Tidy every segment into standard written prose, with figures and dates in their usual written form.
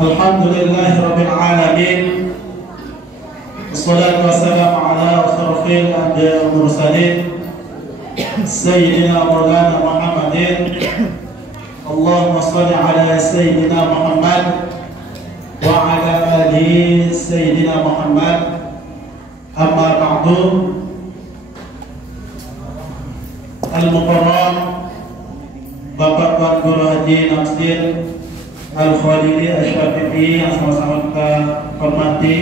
Alhamdulillahirabbil alamin. Wassalatu wassalamu ala asyrafil anbiya'i wal mursalin sayyidina maulana Muhammadin. Allahumma shalli ala sayyidina Muhammad wa ala ali sayyidina Muhammad. Amma ba'du. Al-Mukarram Bapak Tuan Guru Haji Nasir Al-Khalili Asy-Syafi'i yang sama-sama kita hormati.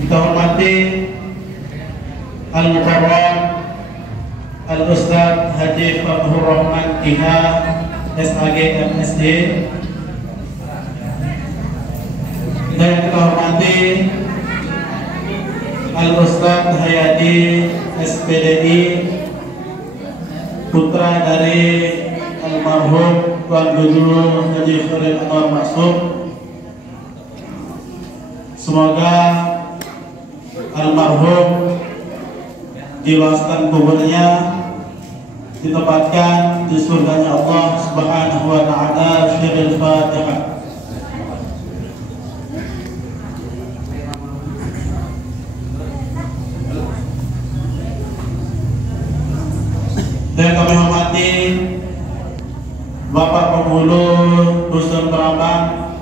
Kita hormati Al-Mukarram Al-Ustadz Haji Fadhur Rahman Iha SAG MSD. Dan kita hormati Al-Ustadz Hayati SPDI, putra dari almarhum Tuan Guru Haji Khalil Anwar Maksum. Semoga almarhum diluaskan kuburnya, ditempatkan di surganya Allah Subhanahu wa taala. Syirul Fatihah. Dan kami hormati Bapak Penghulu Dusun Prambang,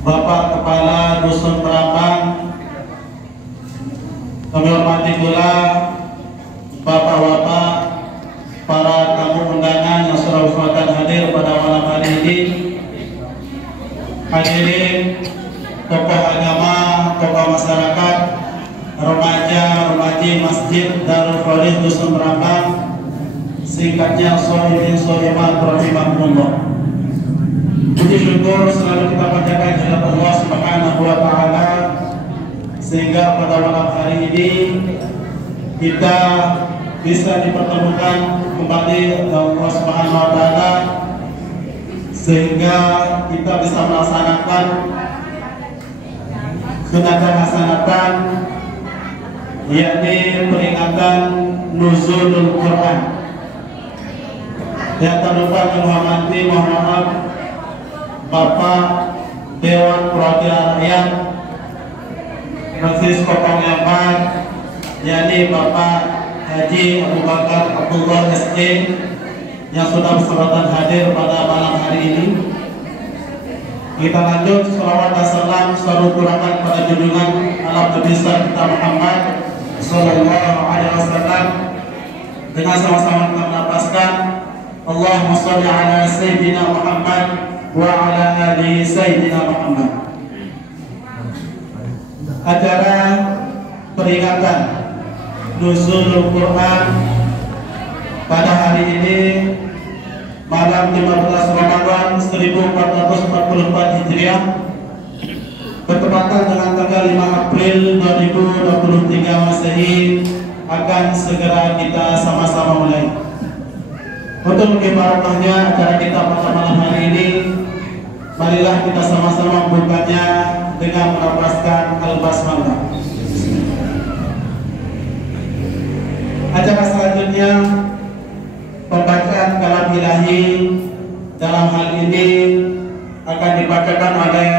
Bapak Kepala Dusun Prambang. Kami hormati pula Bapak-bapak, para tamu undangan yang sudah berkesempatan hadir pada malam hari ini. Hadirin tokoh agama, tokoh masyarakat, remaja-remaji Masjid Darul Khalid Dusun Prambang, singkatnya Sholihin Sholimat rahimahumullah. Puji syukur selalu kita panjatkan kepada Allah Subhanahu wa taala, sehingga pada malam hari ini kita bisa dipertemukan kembali oleh Allah Subhanahu wa taala, sehingga kita bisa melaksanakan sunatan hasanatan, yakni peringatan Nuzulul Quran. Yang tak lupa menghormati, mohon maaf, Bapak Dewan Perwakilan Rakyat Majelis Kopong Lembar, yakni Bapak Haji Abu Bakar Abdullah SC, yang sudah berkesempatan hadir pada malam hari ini. Kita lanjut salawat dan salam selalu kurangkan pada junjungan alam besar kita Muhammad Sallallahu Alaihi Wasallam. Dengan sama-sama kita menapaskan Allahumma sholli ala Sayyidina Muhammad wa ala ali Sayyidina Muhammad. Acara peringatan Nuzulul Quran pada hari ini malam 15 Ramadan 1444 Hijriah, bertepatan dengan tanggal 5 April 2023 Masehi, akan segera kita sama-sama mulai. Untuk mengibaratkannya acara kita pada malam hari ini, marilah kita sama-sama membukanya dengan melafazkan Al-Basmalah. Acara selanjutnya pembacaan kalam ilahi, dalam hal ini akan dibacakan oleh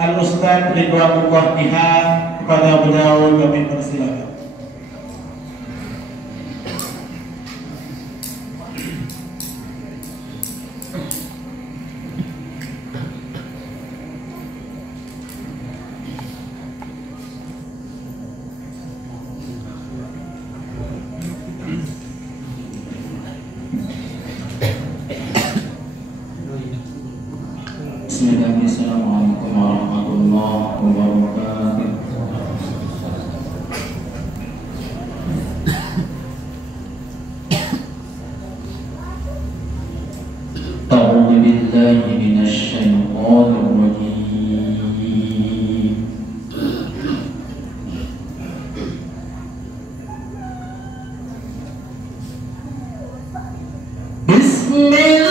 Al-Ustadz Ridwanullah Iha. Kepada beliau kami persilakan. Assalamualaikum warahmatullahi wabarakatuh. A'udzu billahi minasy syaithanir rajim. Bismillah.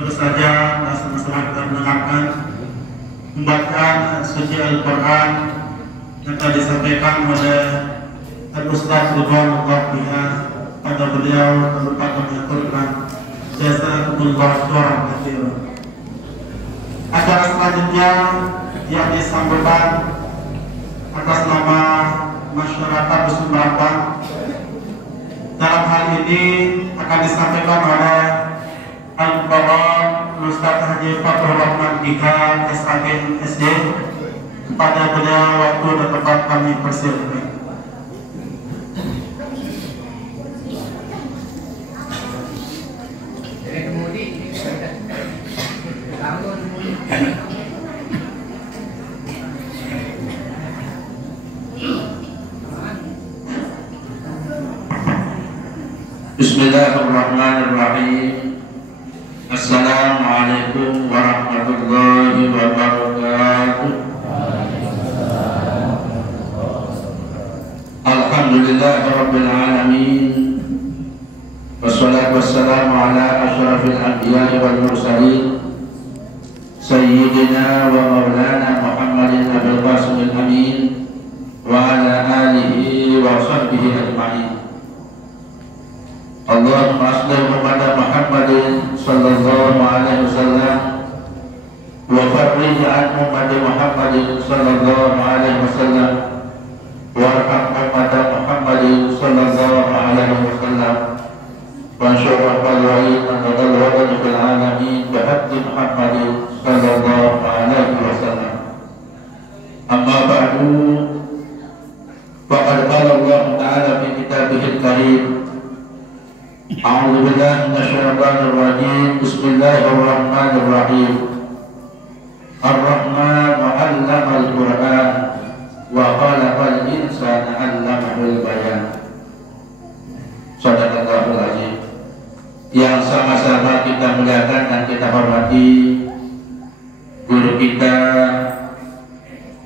Terus saja masalah kita mendengarkan pembacaan suci Al-Quran yang telah disampaikan oleh Al-Ustaz Ridwan Al-Qadiyah pada beliau tempat mengaturkan jazakumullah khairan katsiran. Acara selanjutnya yang disampaikan atas nama masyarakat Dusun Berampang. Dalam hal ini akan disampaikan oleh Al-Mukarram Ustaz Haji Fathur Rahman Dika SAG SD. Kepada beliau waktu dan tempat kami persilakan. Bismillahirrahmanirrahim. Assalamualaikum warahmatullahi wabarakatuh. Alhamdulillahirabbil alamin. Wassalatu wassalamu ala asyrafil anbiya'i wal mursalin sayyidina wa maulana Muhammadin Abul Qasimil Amin wa ala alihi wa sahbihi ajma'in. Allahumma salli kepada Muhammadin sallallahu alaihi wasallam wa farrij an ummati Muhammadin sallallahu alaihi wasallam warham ummata Muhammadin sallallahu alaihi wasallam wa syurah al-wa'id an tadalwada fil alamin bihaqqi Muhammadin sallallahu alaihi wasallam. Amma ba'du, faqad qala Allah ta'ala fi kitabihil karim. A'udzu billahi minasyaitonir rajim. Bismillahirrahmanirrahim. Ar-Rahman 'allamal Qur'an wa khalaqal insana 'allamahul bayan. Shadaqallahul azim. Yang sama-sama kita muliakan dan kita hormati guru kita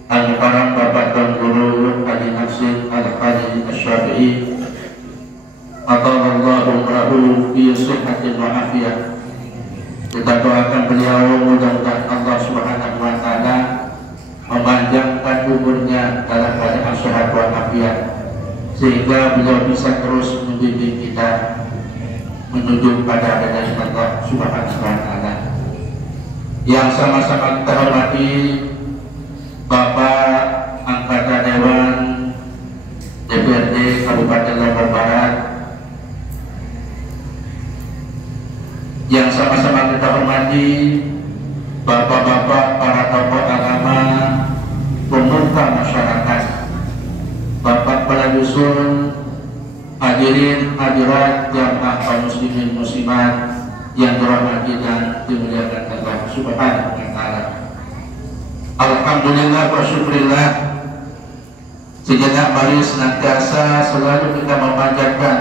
Al-Mukarram Bapak dan Guru Haji Nafsin Al-Haji Asy-Syafi'i Allahu umrahu fi sihhatin wa afiyah. Kita doakan beliau mudah-mudahan Allah Subhanahu wa taala memanjangkan umurnya dalam keadaan sehat wa afiat, sehingga beliau bisa terus membimbing kita menuju pada hidayah Allah Subhanahu wa taala. Yang sama-sama kita hormati Bapak Anggota Dewan DPRD Kabupaten Lombok Barat, yang sama-sama kita hormati bapak-bapak para tokoh agama, pemuka masyarakat, bapak kepala dusun, hadirin hadirat jamaah kaum muslimin muslimat yang dirahmati dan dimuliakan Allah Subhanahu wa taala. Alhamdulillah wa syukurillah. Sejenak mari senantiasa selalu kita memanjatkan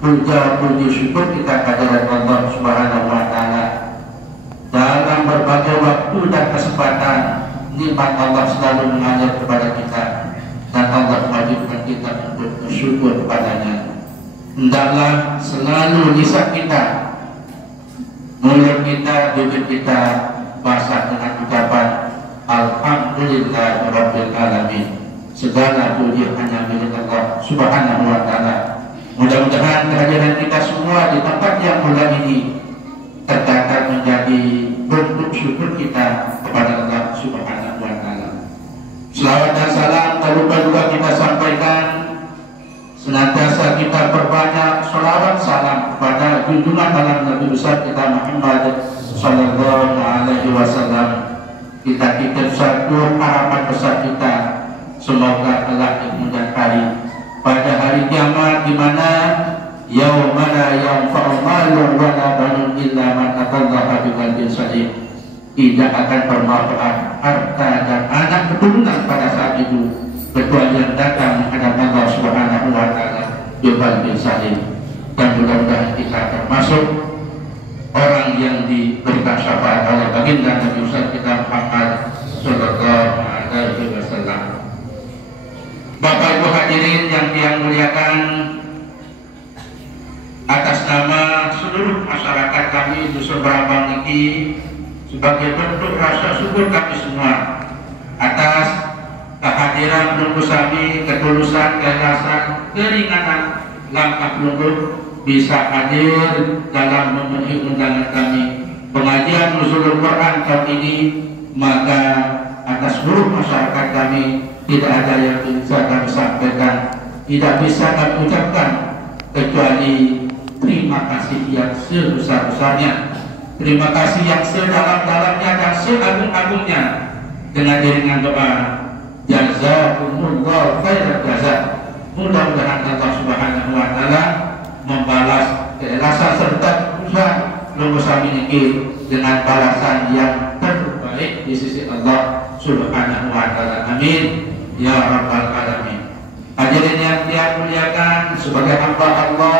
puja puji syukur kita kehadirat Allah Subhanahu wa taala. Dalam berbagai waktu dan kesempatan, nikmat Allah selalu mengalir kepada kita dan Allah mewajibkan kita untuk bersyukur kepadanya. Hendaklah selalu lisan kita, mulut kita, bibir kita basah dengan ucapan Alhamdulillahirabbil alamin. Segala puji hanya milik Allah Subhanahu wa taala. Mudah-mudahan kehadiran kita semua di tempat yang mulia ini tercatat menjadi bentuk syukur kita kepada Allah Subhanahu wa taala. Selawat dan salam tak lupa juga kita sampaikan, senantiasa kita perbanyak selawat salam kepada junjungan alam Nabi besar kita Muhammad sallallahu alaihi wasallam. Kita titip satu harapan besar kita, semoga Allah di kemudian hari, pada hari kiamat di mana yauma la yanfa'u malun wa la banun illa man atallaha biqalbin salim, tidak akan bermanfaat harta dan anak keturunan pada saat itu kecuali yang datang menghadap Allah Subhanahu wa taala biqalbin salim. Dan mudah-mudahan kita termasuk orang yang diberikan syafaat oleh baginda Nabi kita Muhammad sallallahu alaihi wasallam. Bapak Ibu hadirin yang dimuliakan, atas nama seluruh masyarakat kami Dusun Berampang ini, sebagai bentuk rasa syukur kami semua atas kehadiran Nunggu Sami, ketulusan, keikhlasan, keringanan langkah Nunggu bisa hadir dalam memenuhi undangan kami pengajian Nuzulul Quran tahun ini, maka atas seluruh masyarakat kami tidak ada yang bisa kami sampaikan, tidak bisa kami ucapkan kecuali terima kasih yang sebesar-besarnya, terima kasih yang sedalam-dalamnya dan seagung-agungnya, dengan iringan doa jazakumullah khairan jaza. Mudah-mudahan Allah Subhanahu wa taala membalas keikhlasan serta usaha Lungguh Sami ini dengan balasan yang terbaik di sisi Allah Subhanahu wa taala. Amin ya rabbal alamin. Hadirin yang dia muliakan, sebagai hamba Allah,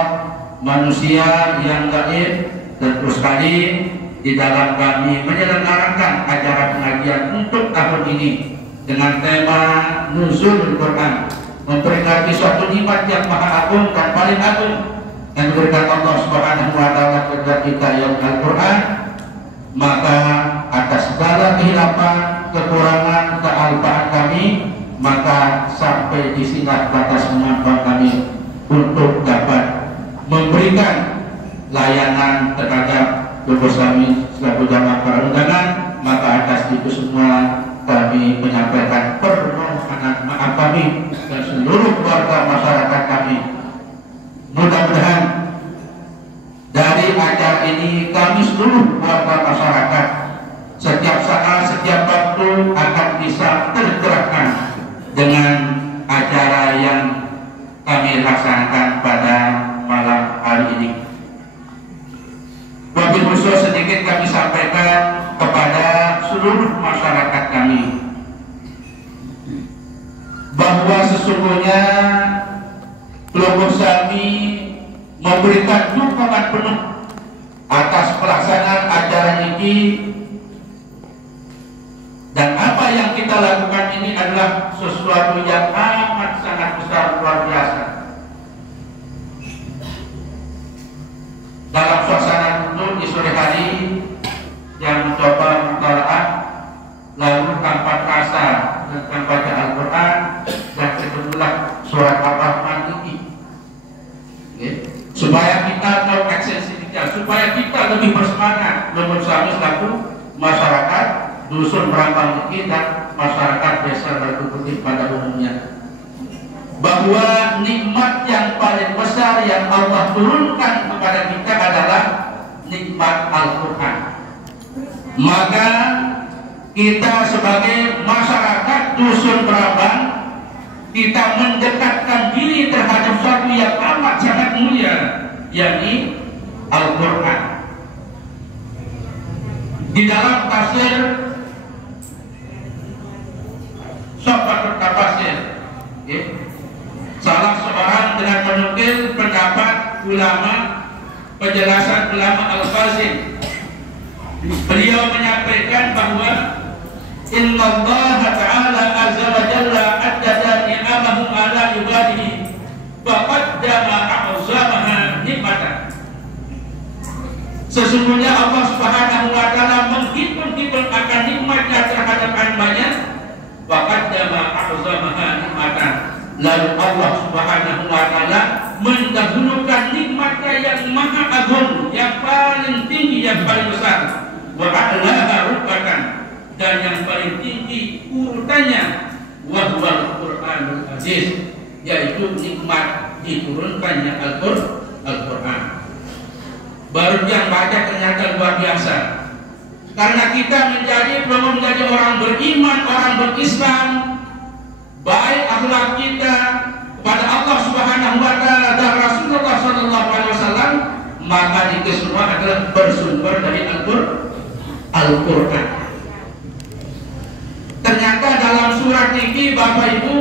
manusia yang gaib, tentu sekali di dalam kami menyelenggarakan acara pengajian untuk tahun ini dengan tema Nuzul Quran, memperingati suatu nikmat yang maha agung dan paling agung yang diberikan Allah Subhanahu wa taala kepada kita, yang Al-Quran. Maka atas segala kehilapan, kekurangan, kealpaan kami, maka sampai di sini batas kemampuan kami untuk dapat memberikan layanan terhadap Lungguh Sami selaku jamaah para undangan. Maka atas itu semua kami menyampaikan permohonan maaf kami dan seluruh keluarga masyarakat kami. Mudah-mudahan dari acara ini kami seluruh warga masyarakat setiap saat, setiap waktu akan bisa tergerakkan dengan acara yang kami laksanakan pada malam hari ini. Wabil khusus sedikit kami sampaikan kepada seluruh masyarakat kami bahwa sesungguhnya Lungguh Sami memberikan dukungan penuh atas pelaksanaan acara ini, dan apa yang kita lakukan ini adalah sesuatu yang amat sangat besar, luar biasa. Dalam suasana kunut di sore hari yang mencoba mutalaah, lalu tanpa terasa tentang baca Al-Quran, dan ketemulah surat Ar-Rahman ini, supaya kita tahu esensinya, supaya kita lebih bersemangat Lungguh Sami selaku masyarakat dusun Merambang ini dan masyarakat desa Batu Putih pada umumnya, bahwa nikmat yang paling besar yang Allah turunkan kepada kita adalah nikmat Al-Quran. Maka kita sebagai masyarakat dusun Merambang, kita mendekatkan diri terhadap sesuatu yang amat sangat mulia, yakni Al-Quran. Di dalam tafsir Sohbatut Tafasir, salah seorang telah menukil pendapat ulama, penjelasan ulama Al-Fazil. Beliau menyampaikan bahwa Inna Allah Ta'ala Azza wa Jalla addada ni'amahu ala ibadihi wa qaddama a'zamaha nikmatan. Sesungguhnya Allah Subhanahu wa Ta'ala menghitung-hitung akan nikmatnya terhadap hambanya, wa qaddama a'zamaha nikmatan. Lalu Allah Subhanahu wa Ta'ala mendahulukan nikmatnya yang maha agung, yang paling tinggi, yang paling besar, wa a'laha rubatan, dan yang paling tinggi urutannya, wa huwal Qur'anul Aziz, yaitu nikmat diturunkannya Al-Quran. Baru yang baca ternyata luar biasa, karena kita belum menjadi orang beriman, orang berislam, baik akhlak kita kepada Allah Subhanahu wa Ta'ala dan Rasulullah Sallallahu Alaihi Wasallam, maka itu semua adalah bersumber dari Al-Quran. Ternyata dalam surat ini Bapak Ibu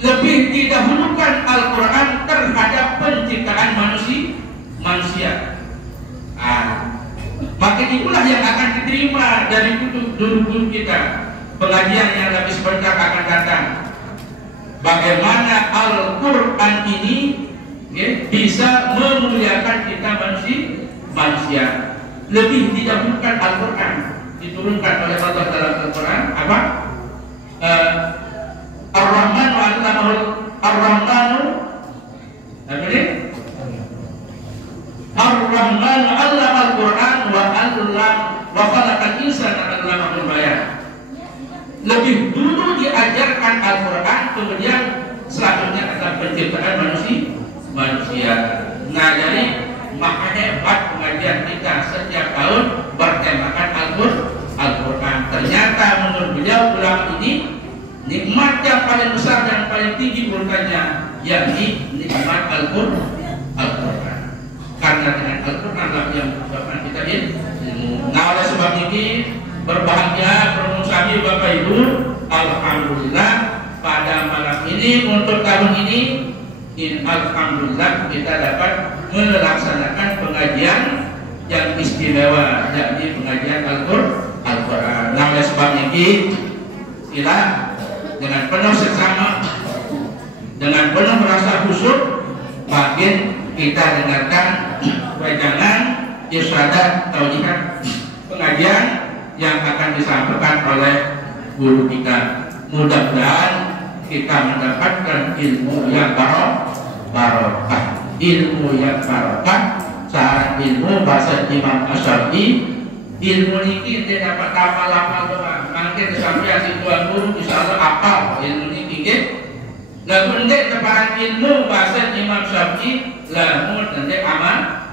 lebih didahulukan Al-Quran terhadap penciptaan manusia. Maka itulah yang akan diterima dari guru-guru kita. Pengajian yang lebih sebentar akan datang, bagaimana Al-Quran ini bisa memuliakan kita manusia. Lebih didahulukan Al-Quran, diturunkan oleh Allah dalam Al-Quran apa? Ar-Rahmanu allama Al-Quran wa khalaqal insana 'allamahul bayan. Lebih tentang Al-Quran, kemudian selanjutnya tentang penciptaan manusia. Nah, jadi makanya buat pengajian kita setiap tahun bertemakan Al-Quran. Ternyata menurut beliau ulama ini nikmat yang paling besar dan paling tinggi urutannya, yakni nikmat Al-Quran. Karena dengan Al-Quran lah yang menyebabkan kita ilmu. Nah, oleh sebab ini berbahagia kami Bapak Ibu, alhamdulillah pada malam ini untuk tahun ini, alhamdulillah kita dapat melaksanakan pengajian yang istimewa, yakni pengajian Al-Quran. Nah, oleh sebab ini sila dengan penuh seksama, dengan penuh rasa khusyuk, makin kita dengarkan wejangan irsyad taujihan pengajian yang akan disampaikan oleh guru kita. Mudah-mudahan kita mendapatkan ilmu yang barokah, ilmu yang barokah. Saat ilmu bahasa Imam Asy-Syafi'i, ilmu ini tidak dapat hafal doang. Mungkin sampai si tuan guru bisa hafal ilmu ini gitu. Lamun dek tebaran ilmu bahasa Imam Syafi'i, lamun dek amalan.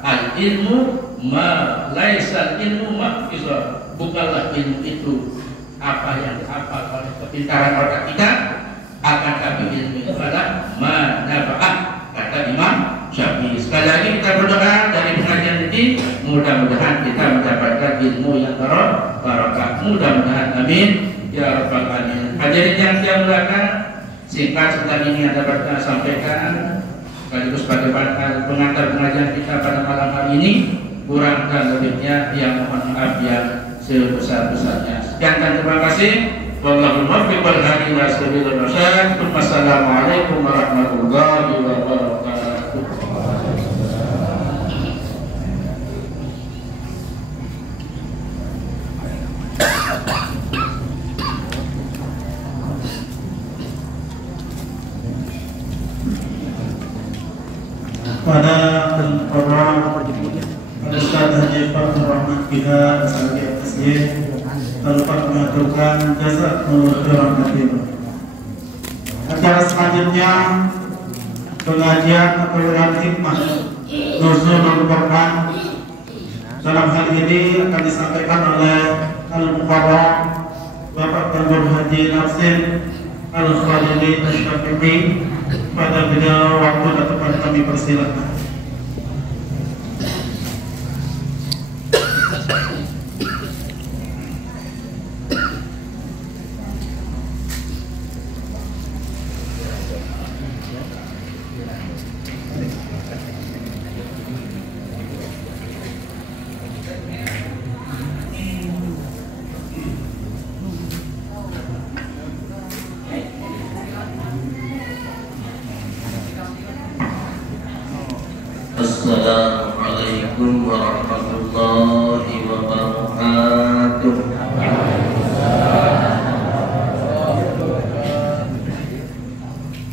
Al ilmu ma laisa ilmu mahfizah, bukanlah ilmu itu apa yang dihafal oleh kepintaran otak kita, akan tapi ilmu itu adalah manfaat, kata Imam Syafi'i. Sekali lagi kita berdoa dari pengajian ini, mudah-mudahan kita mendapatkan ilmu yang barokah. Mudah-mudahan, amin ya rabbal alamin. Hadirin yang saya muliakan, singkat setelah ini yang dapat saya sampaikan sekaligus sebagai pengantar pengajian kita pada malam hari ini. Kurang dan lebihnya yang mohon maaf yang sebesar-besarnya. Sekian dan terima kasih. Wallahul muwaffiq wal hadi ila sabilil rasyad. Wassalamualaikum warahmatullahi wabarakatuh. Pada orang Ustaz Haji Fathur Rahman kita sebagai FSY terlupa mengaturkan jazakumullah khairan. Acara selanjutnya pengajian Al-Quran Hikmah Nuzulul Quran. Dalam hal ini akan disampaikan oleh Al-Mukarram Bapak Tandur Haji Nafsin Al-Khalili Asy-Syafi'i. Pada beliau waktu dan tempat kami persilakan. Assalamualaikum warahmatullahi wabarakatuh.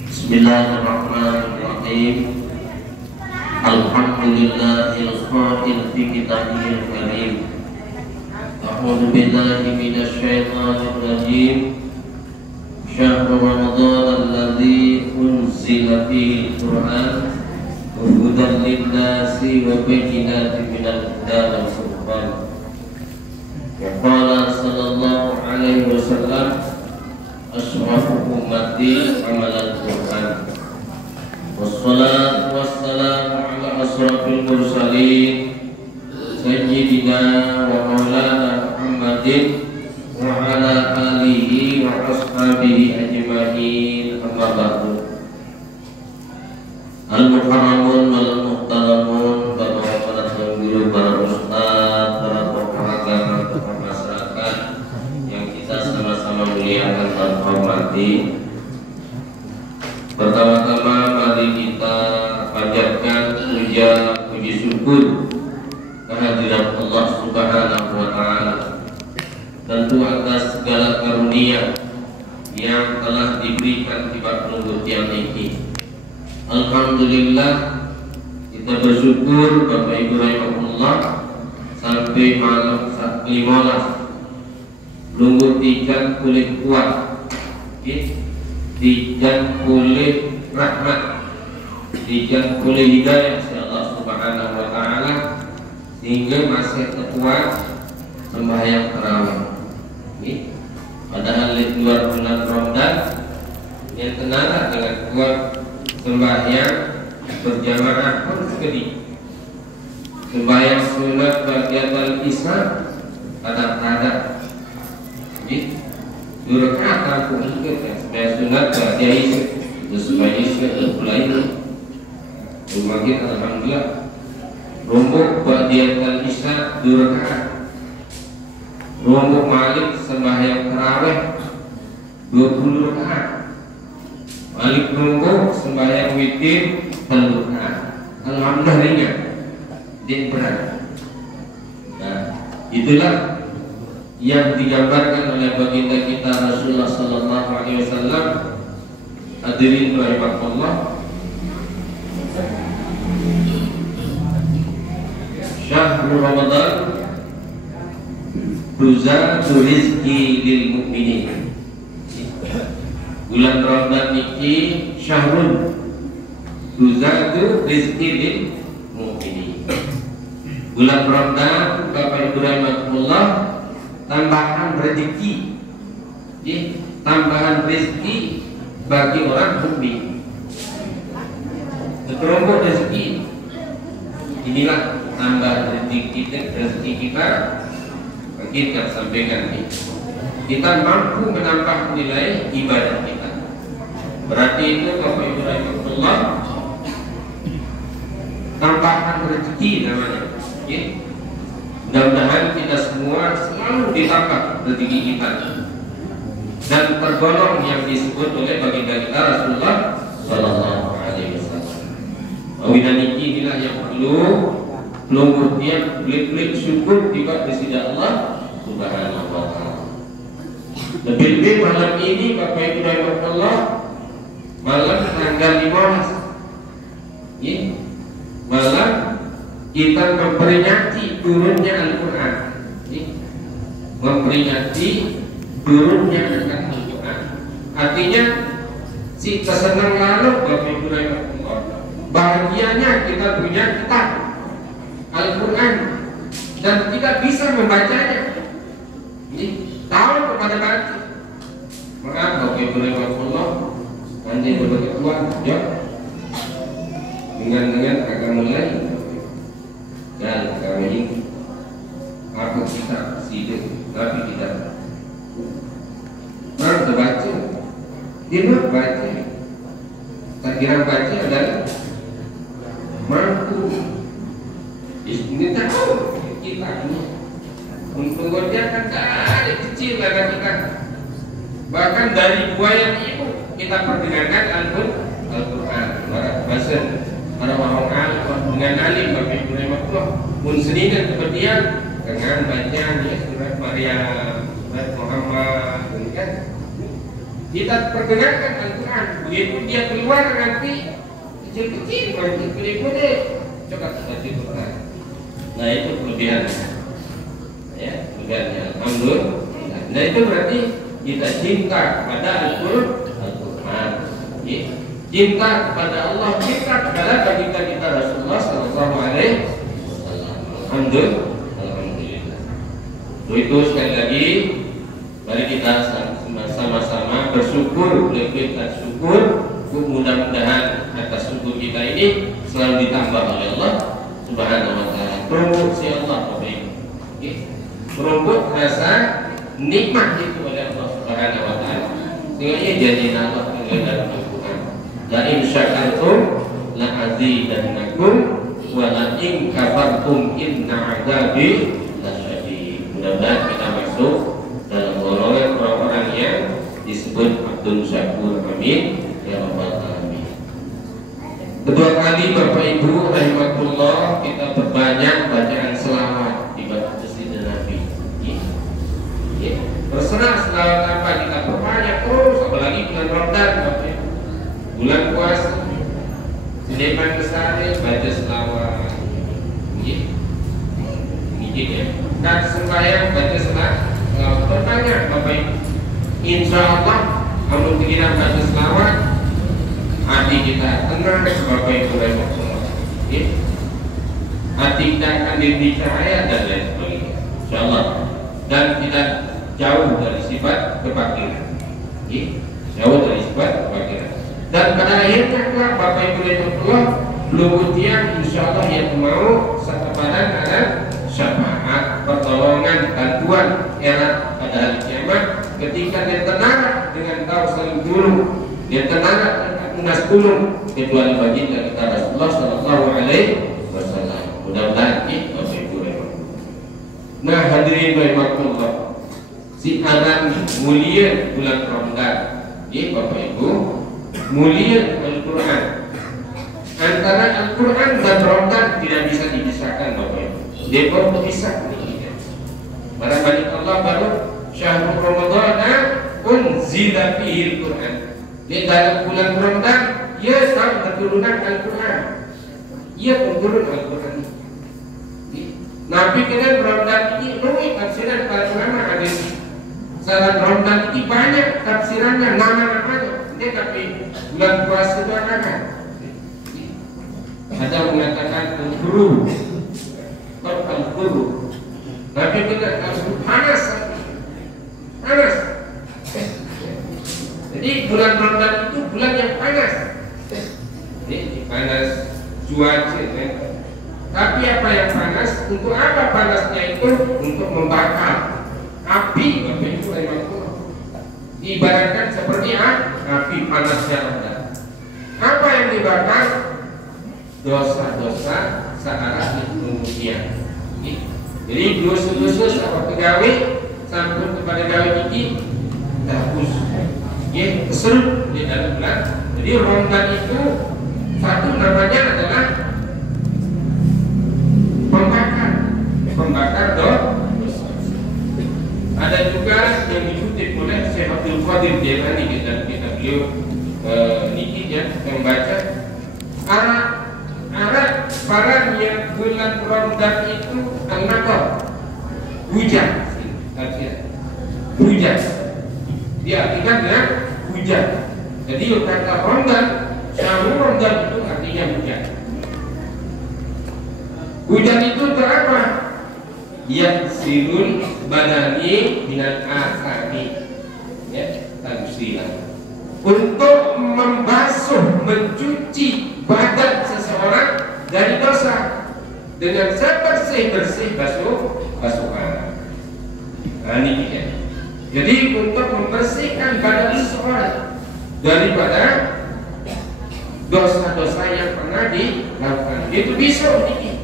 Bismillahirrahmanirrahim. Alhamdulillahil qa'il fi kitabihil karim. A'udzu billahi minasy syaithanir rajim. Syahrul Ramadan alladzi unzila fihi al-Qur'an hudan linnasi wa bayyinatin minal huda wal furqan. Wa qala sallallahu alaihi wasallam asrafu ummati amalan Qur'an. Wassalatu wassalamu ala asrafil mursalin sayyidina wa maulana Muhammadin wa ala alihi wa ashabihi ajma'in, amma ba'du. Al-Mukarramun wal-Muhtaramun, para guru, para ustaz, para tokoh agama, tokoh masyarakat yang kita sama-sama muliakan dan hormati. Pertama-tama mari kita panjatkan puji syukur kehadirat Allah Subhanahu wa Ta'ala, tentu atas segala karunia yang telah diberikan kepada penunggu tiang ini. Alhamdulillah, kita bersyukur Bapak Ibu rahimahullah sampai malam 15 nunggu 3 kulit kuat dijangkuli rahmat, dijangkuli hidayah Allah Subhanahu wa taala, sehingga masih kuat sembahyang tarawih. Padahal di luar bulan Ramadan yang tenara dengan kuat sembahyang berjamaah pun sekali. Sembahyang sunat bagian isya kadang-kadang durhaka aku ikut ya, sembahyang sunat bagian isya itu sembahyang isya mulai Umakin alhamdulillah rombok bagian isya durhaka, rombok malik sembahyang tarawih 20 rakaat, malik rombok sembahyang witir 3 rakaat. Alhamdulillah ringan dan berat. Nah, itulah yang digambarkan oleh baginda kita Rasulullah Sallallahu Alaihi Wasallam. Hadirin rahimakumullah. Syahrul Ramadan tuzadu rizki lil mu'minin. Bulan Ramadan ini syahrul tuzadu rizki lil mu'minin. Bulan Ramadan Bapak Ibu rahimakumullah tambahan rezeki, tambahan rezeki bagi orang mukmin. Seterombok rezeki. Inilah tambahan rezeki kita. Kita sampaikan ini. Kita mampu menambah nilai ibadah kita. Berarti itu Bapak Ibu rahimakumullah tambahan rezeki namanya. Mudah-mudahan kita semua selalu ditambah rezeki kita dan tergolong yang disebut oleh baginda kita Rasulullah Sallallahu Alaihi Wasallam. Awinan inilah yang perlu kemudian klik syukur tiba di sisi Allah Subhanahu Wa Taala. Lebih-lebih malam ini Bapak Ibu rahimakumullah malam tanggal 15, malam kita memperingati turunnya Al-Quran, memperingati turunnya Al-Quran. Artinya si kesenang lalu Bapak Ibu rahimakumullah, bahagianya kita punya kitab Al-Quran dan tidak bisa membacanya. Tahu kepada baca. Maka Bapak Ibu rahimakumullah, nanti berbagai kuat, ya, dengan akan mulai. Dan kami aku kita sidik tapi tidak baru terbaca, dia baca. Tak kira baca adalah mampu. Ini tahu kita ini untuk kerjakan dari kecil anak kita. Bahkan dari buaya ibu kita perdengarkan Al-Quran. Bahasa orang-orang alim dengan alim Bapak Ibu rahimakumullah mun seninan kemudian dengan bacaan surat Maryam, surat Muhammad, kan kita perdengarkan Al-Quran. Begitu dia keluar nanti kecil-kecil nanti kulit-kulit coba baca Quran. Nah itu kelebihan, ya kelebihannya. Alhamdulillah. Nah itu berarti kita cinta kepada Al-Quran, cinta kepada Allah, cinta kepada baginda kita Rasulullah Sallallahu Alaihi Wasallam. Alhamdulillah. Itu sekali lagi, mari kita sama-sama bersyukur, kita syukur. Mudah-mudahan atas syukur kita ini selalu ditambah oleh Allah Subhanahu Wa Taala. Promosi Allah, merumput rasa nikmat itu oleh Allah Subhanahu Wa Taala. Sehingga ia jadi Allah dalam Al-Quran. La in syakartum la azidannakum wa la in kafartum inna adzabi lasyadid. Mudah-mudahan kita masuk dalam golongan orang-orang yang disebut Abdul Syakur. Amin ya rabbal alamin. Kedua kali Bapak Ibu rahimakumullah kita perbanyak bacaan selawat di masjid Nabi. Terserah selawat apa kita perbanyak terus, apalagi bulan Ramadan, bulan puasa. Sedepan besar baca selawat, ya. Dan sembahyang baca selawat perbanyak Bapak Ibu. Insya Allah Amun kita baca selawat, hati kita tenang, Bapak Ibu rahimahullah. Hati kita akan diberi cahaya dan lain sebagainya. Insyaallah. Dan kita jauh dari sifat kefakiran. Jauh dari sifat kefakiran. Dan pada akhirnya kelak Bapak Ibu rahimahullah, luhut yang insyaallah yang mau sekepadan ada syafaat, pertolongan, bantuan era pada hari kiamat ketika dia tenang dengan kau saling dulu, dia tenang dengan unas dulu kecuali baginda kita Rasulullah Sallallahu Alaihi Wasallam. Mudah-mudahan ini Bapak Ibu rahimahullah. Nah hadirin rahimahullah, siaran mulia bulan Ramadan, Bapak Ibu, mulia Al-Quran. Antara Al-Quran dan Ramadan tidak bisa dipisahkan Bapak Ibu. Dia baru terpisah. Pada balik Allah baru syahrul Ramadan unzila fihi Al-Quran. Di dalam bulan Ramadan ia tahu keturunan Al-Quran. Ia turun Al-Quran. Nabi dengan Ramadan ini rumit tafsiran para ulama ada. Salat Ramadan ini banyak tafsirannya, nama-namanya. Dia tapi bulan puasa itu akan ada mengatakan al-guru, al-guru. Nabi kita harus panas, panas. Jadi bulan Ramadan itu bulan yang panas. Ini panas cuaca. Tapi apa yang panas? Untuk apa panasnya itu? Untuk membakar api. Bapak Ibu rahimahullah. Ibaratkan seperti api panasnya Ramadan. Apa yang dibakar? Dosa-dosa searah kemudian. Jadi dosa-dosa sama pegawai sampai kepada pegawai ini terhapus. Keserut di dalam bulan. Jadi Ramadan itu satu namanya adalah pembakar dosa. Ada juga yang dikutip oleh Syekh Abdul Qadir Jailani di dalam kitab beliau niki ya membaca Arab parahnya bulan Ramadan itu al-Naqa, hujan. Hujan. Diartikan dengan hujan. Jadi kata Ramadan, syahrul Ramadan itu artinya hujan. Hujan itu berapa? Yang sirul badani minal asami. Ya, tafsiran. Untuk membasuh, mencuci badan seseorang dari dosa dengan sebersih-bersih basuhan. Nah ini ya. Jadi untuk membersihkan badan seseorang daripada dosa-dosa yang pernah dilakukan. Itu besok ini.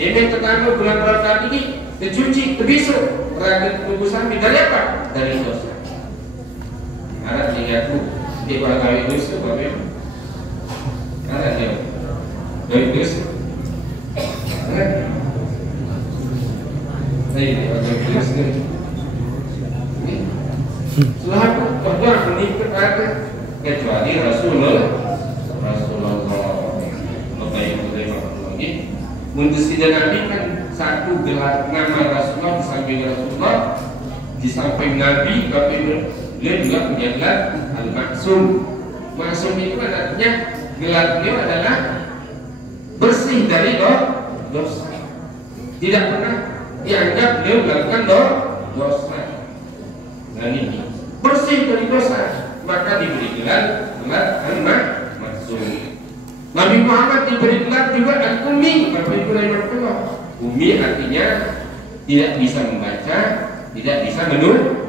Dia pertama bulan Ramadan ini dicuci ke besok. Ragam tubuh sampai dari apa? Dari dosa. Ada tiga tuh. Di bawah dosa Bapak. Ada dia. Dari dosa. Ini bawah dosa. Selaku pernah menikah ada kecuali Rasulullah. Bapak Ibu lagi. Untuk sidang Nabi kan satu gelar nama Rasulullah di samping Rasulullah, di samping Nabi, Bapak Ibu. Beliau juga punya gelar Al-Maksum. Maksum itu artinya gelar beliau adalah bersih dari dosa. Tidak pernah dianggap beliau melakukan dosa. Dan ini bersih dari dosa, maka diberi gelar Al-Maksum. Nabi Muhammad diberi gelar juga Al-Ummi. Bapak Ibu rahimahullah. Ummi artinya tidak bisa membaca, tidak bisa menulis.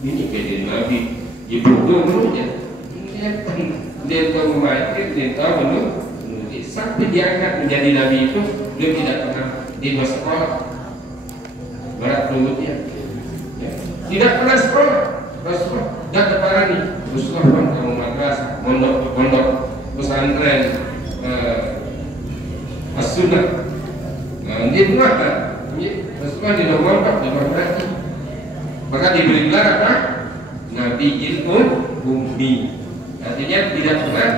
Ini beda Nabi, ibu dulunya. Dia tahu membaca, dia tahu menulis. Sampai diangkat menjadi Nabi itu, dia tidak pernah di sekolah. Berat mulutnya. Tidak pernah sekolah. Rasulullah dan keparani. Rasulullah kamu madrasah, pondok pesantren, as-sunnah. Dia mengatakan, Rasulullah di nomor 4 maka diberi gelar apa? Nabi Ummi. Artinya tidak pernah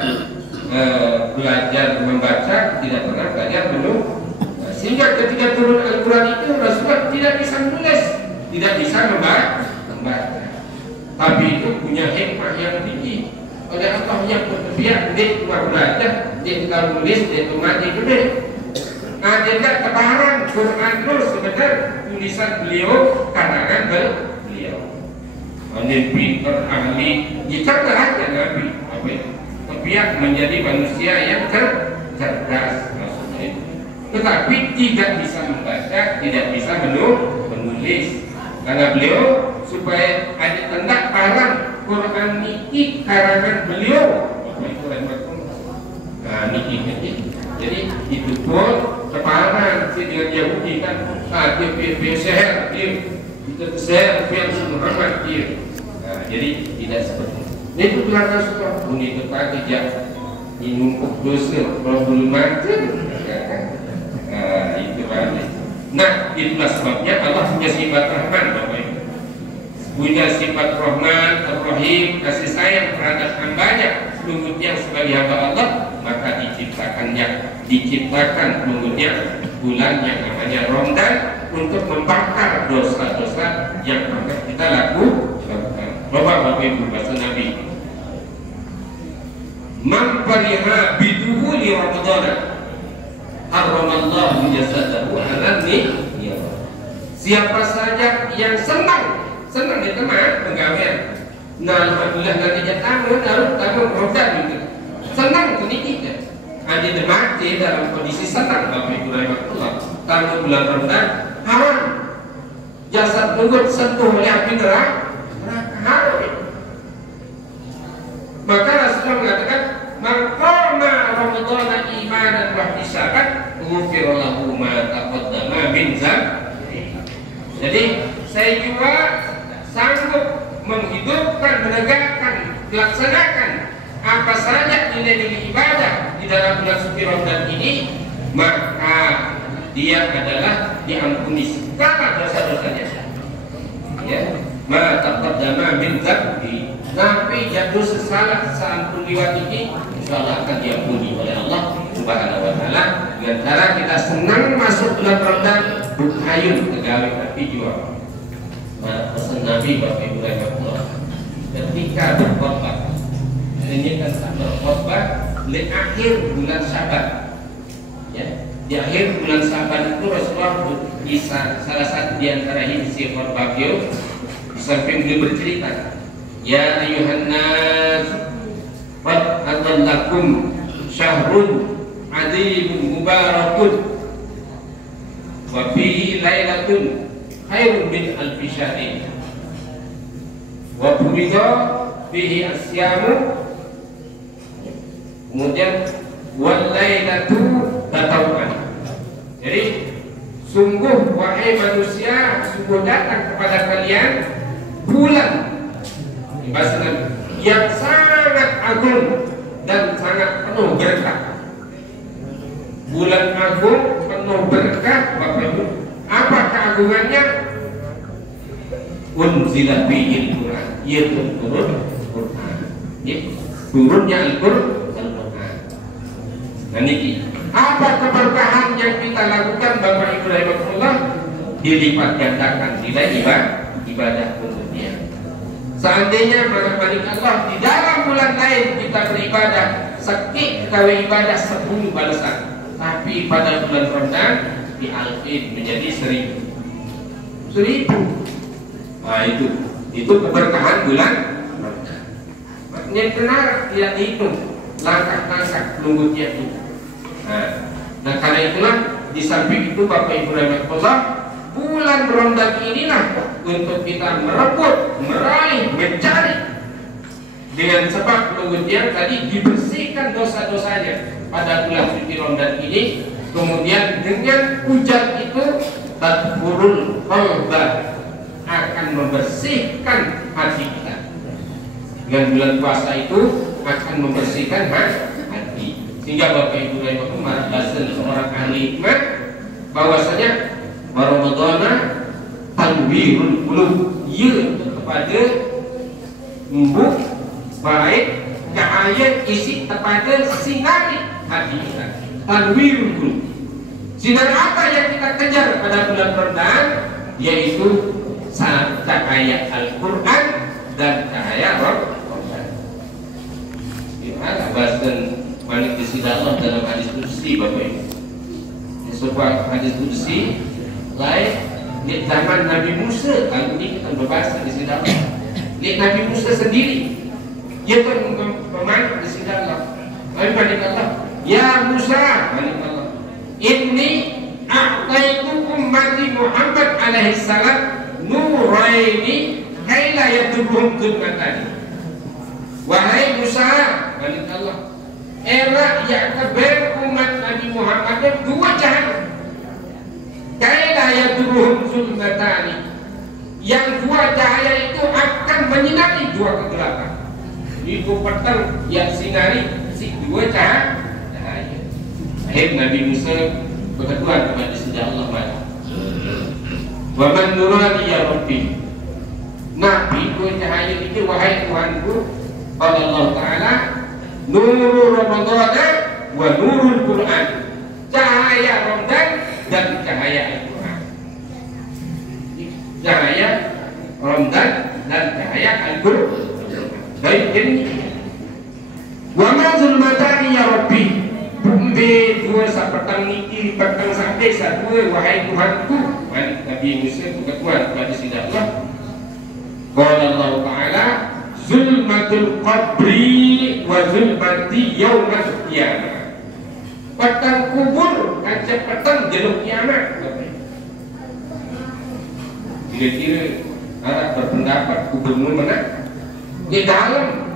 belajar membaca, tidak pernah belajar menulis. Sehingga ketika turun Al-Quran itu Rasulullah tidak bisa menulis, tidak bisa membaca. tapi itu punya hikmah yang tinggi. Oleh Allah yang berlebihan, dia cuma belajar, dia tinggal nulis, dia cuma mati gede. Nah, dia tidak kebaharan Quran itu sebenarnya tulisan beliau, karangan beliau. Ini pintar, ahli, dicerdas aja Nabi. Kebiak menjadi manusia yang cerdas maksudnya itu. Tetapi tidak bisa membaca, tidak bisa menulis. Karena beliau supaya ada tanda paham Quran niki karangan beliau. Nah, niki. Jadi itu pun kepahaman si dengan Yahudi kan, dia seher, dia seher, dia Muhammad dia. Nah, jadi tidak seperti itu. Itu belakang suka bunyi tempat tidak numpuk dosa kalau belum macam. Itu balik. Nah, itulah sebabnya Allah punya sifat Rahman, Bapak Ibu. Punya sifat Rahman, Ar-Rahim, kasih sayang terhadap hambanya. Kemudian sebagai hamba Allah, maka diciptakan kemudian bulan yang namanya Ramadan untuk membakar dosa-dosa yang pernah kita lakukan. Bapak Ibu, bahasa Nabi. Man fariha biduhuli Ramadan harramallahu jasadahu 'alan nar. Siapa saja yang senang di teman penggawean. Nah, alhamdulillah nanti tamu Ramadan itu. Senang sedikit. Ada mati dalam kondisi senang Bapak Ibu rahimahullah. Tamu bulan Ramadan haram. Jasad lugut sentuh oleh api neraka haram. Maka Rasulullah mengatakan maqama Ramadan imanan wa ihtisaban ghufira lahu ma taqaddama min dzambi. Jadi saya juga sanggup menghidupkan, menegakkan, melaksanakan apa saja nilai-nilai ibadah di dalam bulan suci Ramadan ini, maka dia adalah diampuni segala dosa-dosanya. Ya, ma taqaddama min dzambi. Tapi jatuh sesalah seampun liwat ini, insyaallah akan diampuni oleh Allah Subhanahu wa taala dengan cara kita senang masuk bulan Ramadan, hayun pegawai tapi jual. Nah, pesan Nabi Bapak Ibu rahimahullah, ketika berkhutbah, ini kan berkhutbah di akhir bulan Syaban. Ya, di akhir bulan Syaban itu Rasulullah bisa salah satu di antara isi khutbah beliau di samping beliau bercerita, ya ayuhan nas qad adallakum syahrun azimun mubarakun wa fihi lailatun khairun min alfi syahrin wa burida fihi asyamu, kemudian wal lailatu tatawwan. Jadi sungguh wahai manusia, sungguh datang kepada kalian bulan yang sangat agung dan sangat penuh berkah. Bulan agung penuh berkah Bapak Ibu. Apa keagungannya? Unzila fihil Quran, yaitu turun Quran. Turunnya Al-Quran. Nah niki, apa keberkahan yang kita lakukan Bapak Ibu rahimahullah? Dilipat gandakan nilai ibadah kemudian. Seandainya barangkali Allah di dalam bulan lain kita beribadah sekik gawe ibadah 10 balasan, tapi pada bulan Ramadan dialfin menjadi 1000. Nah itu keberkahan bulan Ramadan. Maknanya benar tidak dihitung langkah-langkah lungutnya itu. Nah karena itulah di samping itu Bapak Ibu rahimahullah, bulan Ramadan inilah untuk kita merebut, meraih, mencari dengan sebab kemudian tadi dibersihkan dosa-dosanya pada bulan suci Ramadan ini. Kemudian dengan hujan itu tadfurul qalba, akan membersihkan hati kita. Dengan bulan puasa itu akan membersihkan hati. Sehingga Bapak Ibu rahimahullah, bahasa seorang ahli hikmah bahwasanya Ramadana tanwirul qulub, ya kepada embuk baik cahaya isi kepada sinari hati kita. Tanwirul qulub, sinar apa yang kita kejar pada bulan Ramadan? Yaitu cahaya Al-Quran dan cahaya Ramadan. Ada bahasan Malik di sisi Allah dalam hadis qudsi Bapak Ibu. Sebuah hadis qudsi lain di zaman Nabi Musa. Kalau ini kita berbahasa di sisi Allah. Lihat Nabi Musa sendiri, dia pun memandang di sisi Allah. Malik Allah, ya Musa, Malik Allah, inni a'taitu ummati Muhammad alaihi salam nuraini kaila yadurruhum kulmatani. Wahai Musa, Malik Allah, era yang keber umat Nabi Muhammad dua cahaya. Kaila yadurruhum kulmatani. Yang dua cahaya itu akan menyinari dua kegelapan. Itu petang yang sinari si dua cahaya. Akhir Nabi Musa berketuan kepada sejak Allah Ta'ala. Wa man nurani ya Rabbi. Nabi dua cahaya itu, wahai Tuhanku, Allah Ta'ala, nurul Ramadan wa nurul Quran. Cahaya Ramadan dan cahaya Al-Quran. Cahaya Ramadan dan cahaya Al-Quran. Baik ini. Wa ma zulmatani ya Rabbi. Bumbe dua sa petang niki petang sampai sa dua, wahai Tuhanku. Nabi Musa berketuan kepada sisi Allah. Qala Allah Ta'ala, zulmatul qabri wa zulmati yaumal qiyamah. Petang kubur kaca petang jeluk kiamat. Kira-kira harap berpendapat gubernur mana? Di dalam,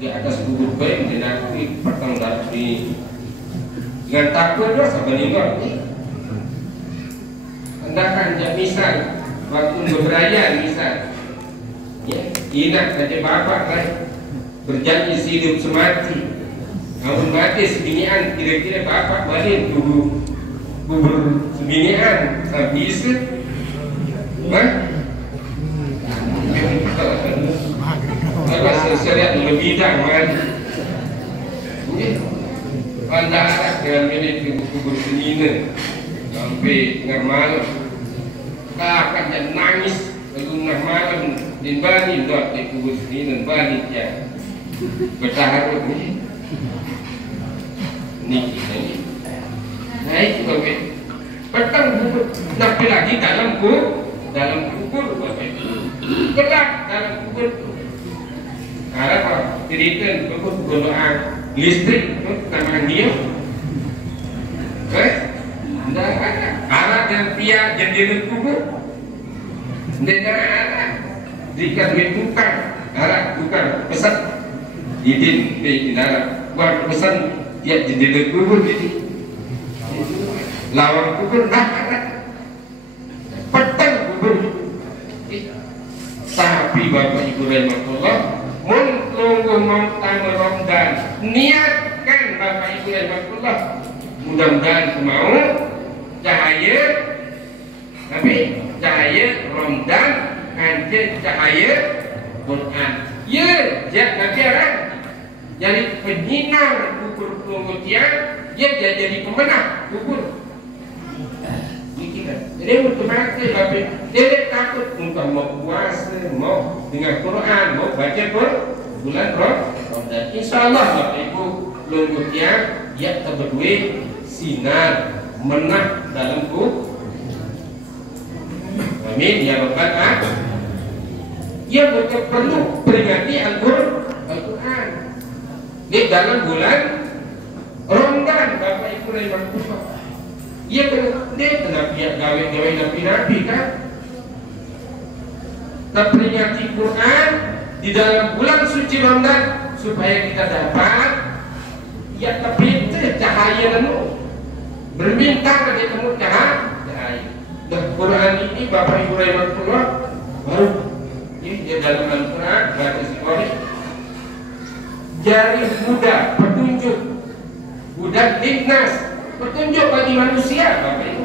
di atas kubur baik, di nanti petang dari dengan takut dah sebenarnya. Anda kan misal waktu beraya misal, ya ingat saja bapak kan berjanji hidup semati. Namun mati sebinian, kira-kira bapak balik kubur sebinian habis, apa syariat lebih dah kan? Anda arah dengan milik kubur sebinian sampai tengah malam. Kakak jangan nangis lalu tengah malam dan bani dot di kubur sebinian bani ya bertahan ni. Ini naik bapak petang kubur tapi lagi dalam kubur bapak gelap dalam kubur ada apa dirikan kubur golongan listrik nama dia tidak ada arah dan pihak jendela kubur tidak ada jika tukar arah tukar pesan izin di dalam buat pesan ya jendela kubur ini lawang kubur dah ada petang kubur. Tapi Bapak Ibu rahimahullah, menunggu tamu Ramadan, niatkan Bapak Ibu rahimahullah, mudah-mudahan mau cahaya, tapi cahaya Ramadan kanjeng cahaya Quran. Ya, Nabi orang jadi penyinar kubur pengujian, dia jadi pemenang kubur. Jadi otomatis dia takut untuk mau puasa, mau dengar Quran, mau baca bulan Ramadan. Insya Allah Bapak Ibu pengujian dia berdua sinar menang dalam kubur. Amin ya Rabbal Alamin. Dia betul perlu peringati Al-Quran di dalam bulan Ramadan Bapak Ibu rahimahullah. Dia kena pihak gawe nabi kan. Kita peringati Quran di dalam bulan suci Ramadan supaya kita dapat ya tapi itu cahaya lalu berbintang dari temu cahaya. Dan Quran ini Bapak Ibu rahimahullah baru di dalam Al-Quran baca sekali jari muda petunjuk budak lintas petunjuk bagi manusia Bapak Ibu.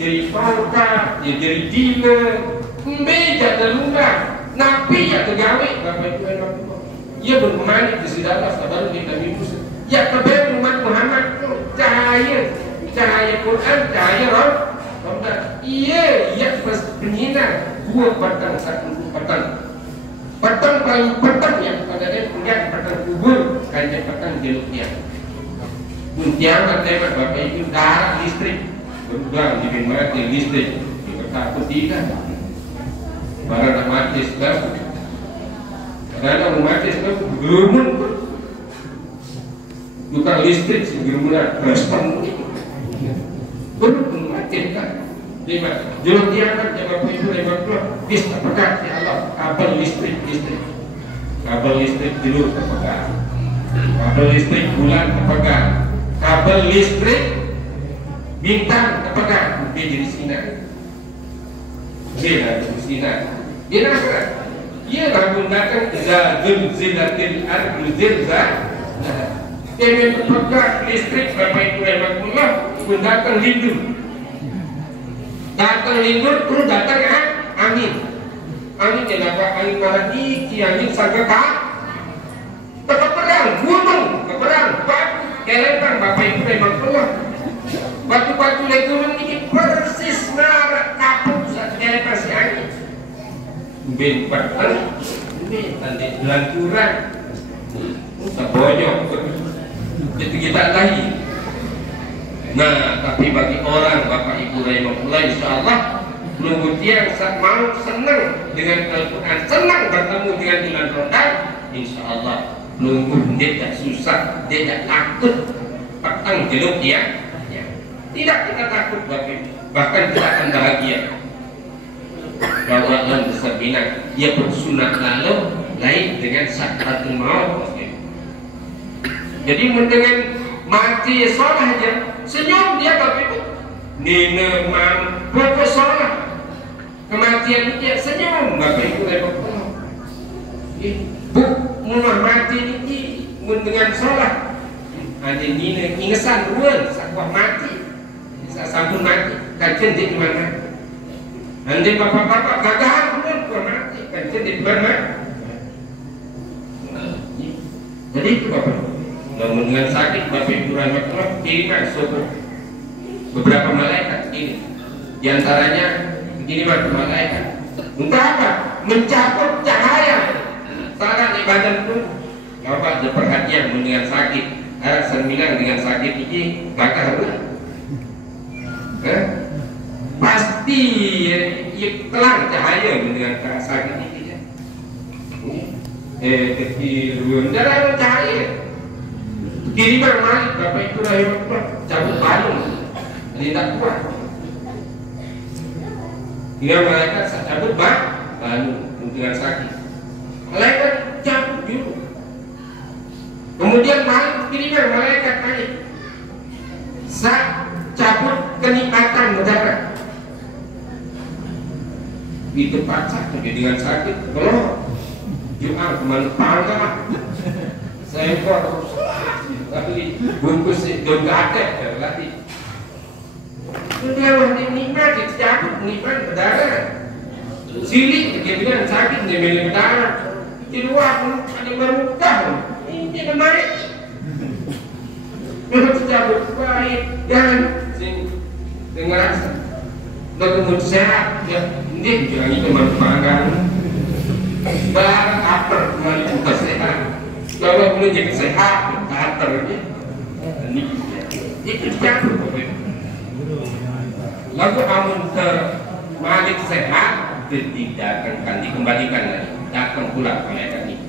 Jadi pauta, jadi dealer, meja terlunga, napi ya tergawe Bapak Ibu. Ia bermanik di sedalah sabar kita minus. Ya keber umat Muhammad cahaya Quran, cahaya Ramadan. Iya, pas penyinar dua batang satu petang paling petang yang pada dia punya petang kubur kayak petang jeluknya. Kuntiang tema bapak itu darah listrik berubah di mati listrik takut tidak barang mati sekarang karena mati sekarang gerumun bukan listrik gerumun respon gerumun mati kan lima jeluk dia kan jaga itu lima keluar bisa pekat ya Allah kabel listrik dulu terpegang kabel listrik bulan terpegang kabel listrik bintang terpegang dia jadi sinar dia jadi sinar dia nakal dia bangun datang zilzilatil ardu zilzal dia terpegang listrik bapak itu rahmatullah datang lindur terus datang angin kenapa angin marah iki angin sangat keperang gunung keperang batu kelempang bapak ibu rahmatullah batu-batu legumen ini persis marah kapuk saat kelempang si angin ben petang ben nanti lanturan sebonyok itu kita lagi. Nah, tapi bagi orang bapak ibu rahimahullah insyaallah nunggu tiang mau senang dengan Al-Quran, senang bertemu dengan bulan Ramadan, insyaallah nunggu dia tak susah, dia tak takut petang jeluk ya. Tidak kita takut bahkan kita akan bahagia. Bahwa Allah bersabina dia bersunat lalu lain dengan sakratul maut. Jadi dengan mati sholat aja senyum dia bapak ibu nina mam pokok sholat kematian dia senyum bapak ibu bu mulai mati ini dengan sholat ada nina ingesan ruang sakwah mati sampun mati kajian di mana nanti bapak-bapak gagahan ruang kuah mati kajian di mana jadi itu bapak namun dengan sakit bapak ibu rahmatullah kirimkan subuh beberapa malaikat ini diantaranya begini malaikat untuk apa? Mencabut cahaya saat ibadah itu bapak berperhatian dengan sakit saya bilang dengan sakit ini bakal pasti telang cahaya dengan sakit ini kecil darah cahaya kiriman malik bapak itu rahimahullah cabut balung ini tak kuat dia malaikat cabut balung dengan sakit malaikat cabut dulu kemudian malik kiriman malaikat malik cabut kenikmatan udara itu paksa dengan sakit kalau jual kemana panggang saya kok tapi bungkus dong ada berarti dia wahdi nikmat dicabut nikmat berdarah silik dia bilang sakit dia milih berdarah di luar ada bermuka ini dia naik memang dicabut baik dan dengar berkemud sehat ya ini bilang itu berpanggang barang apa kembali buka sehat kalau boleh jadi sehat, karakternya ini itu jatuh. Lalu amun malik sehat, tidak akan dikembalikan lagi, datang pula malaikat ini.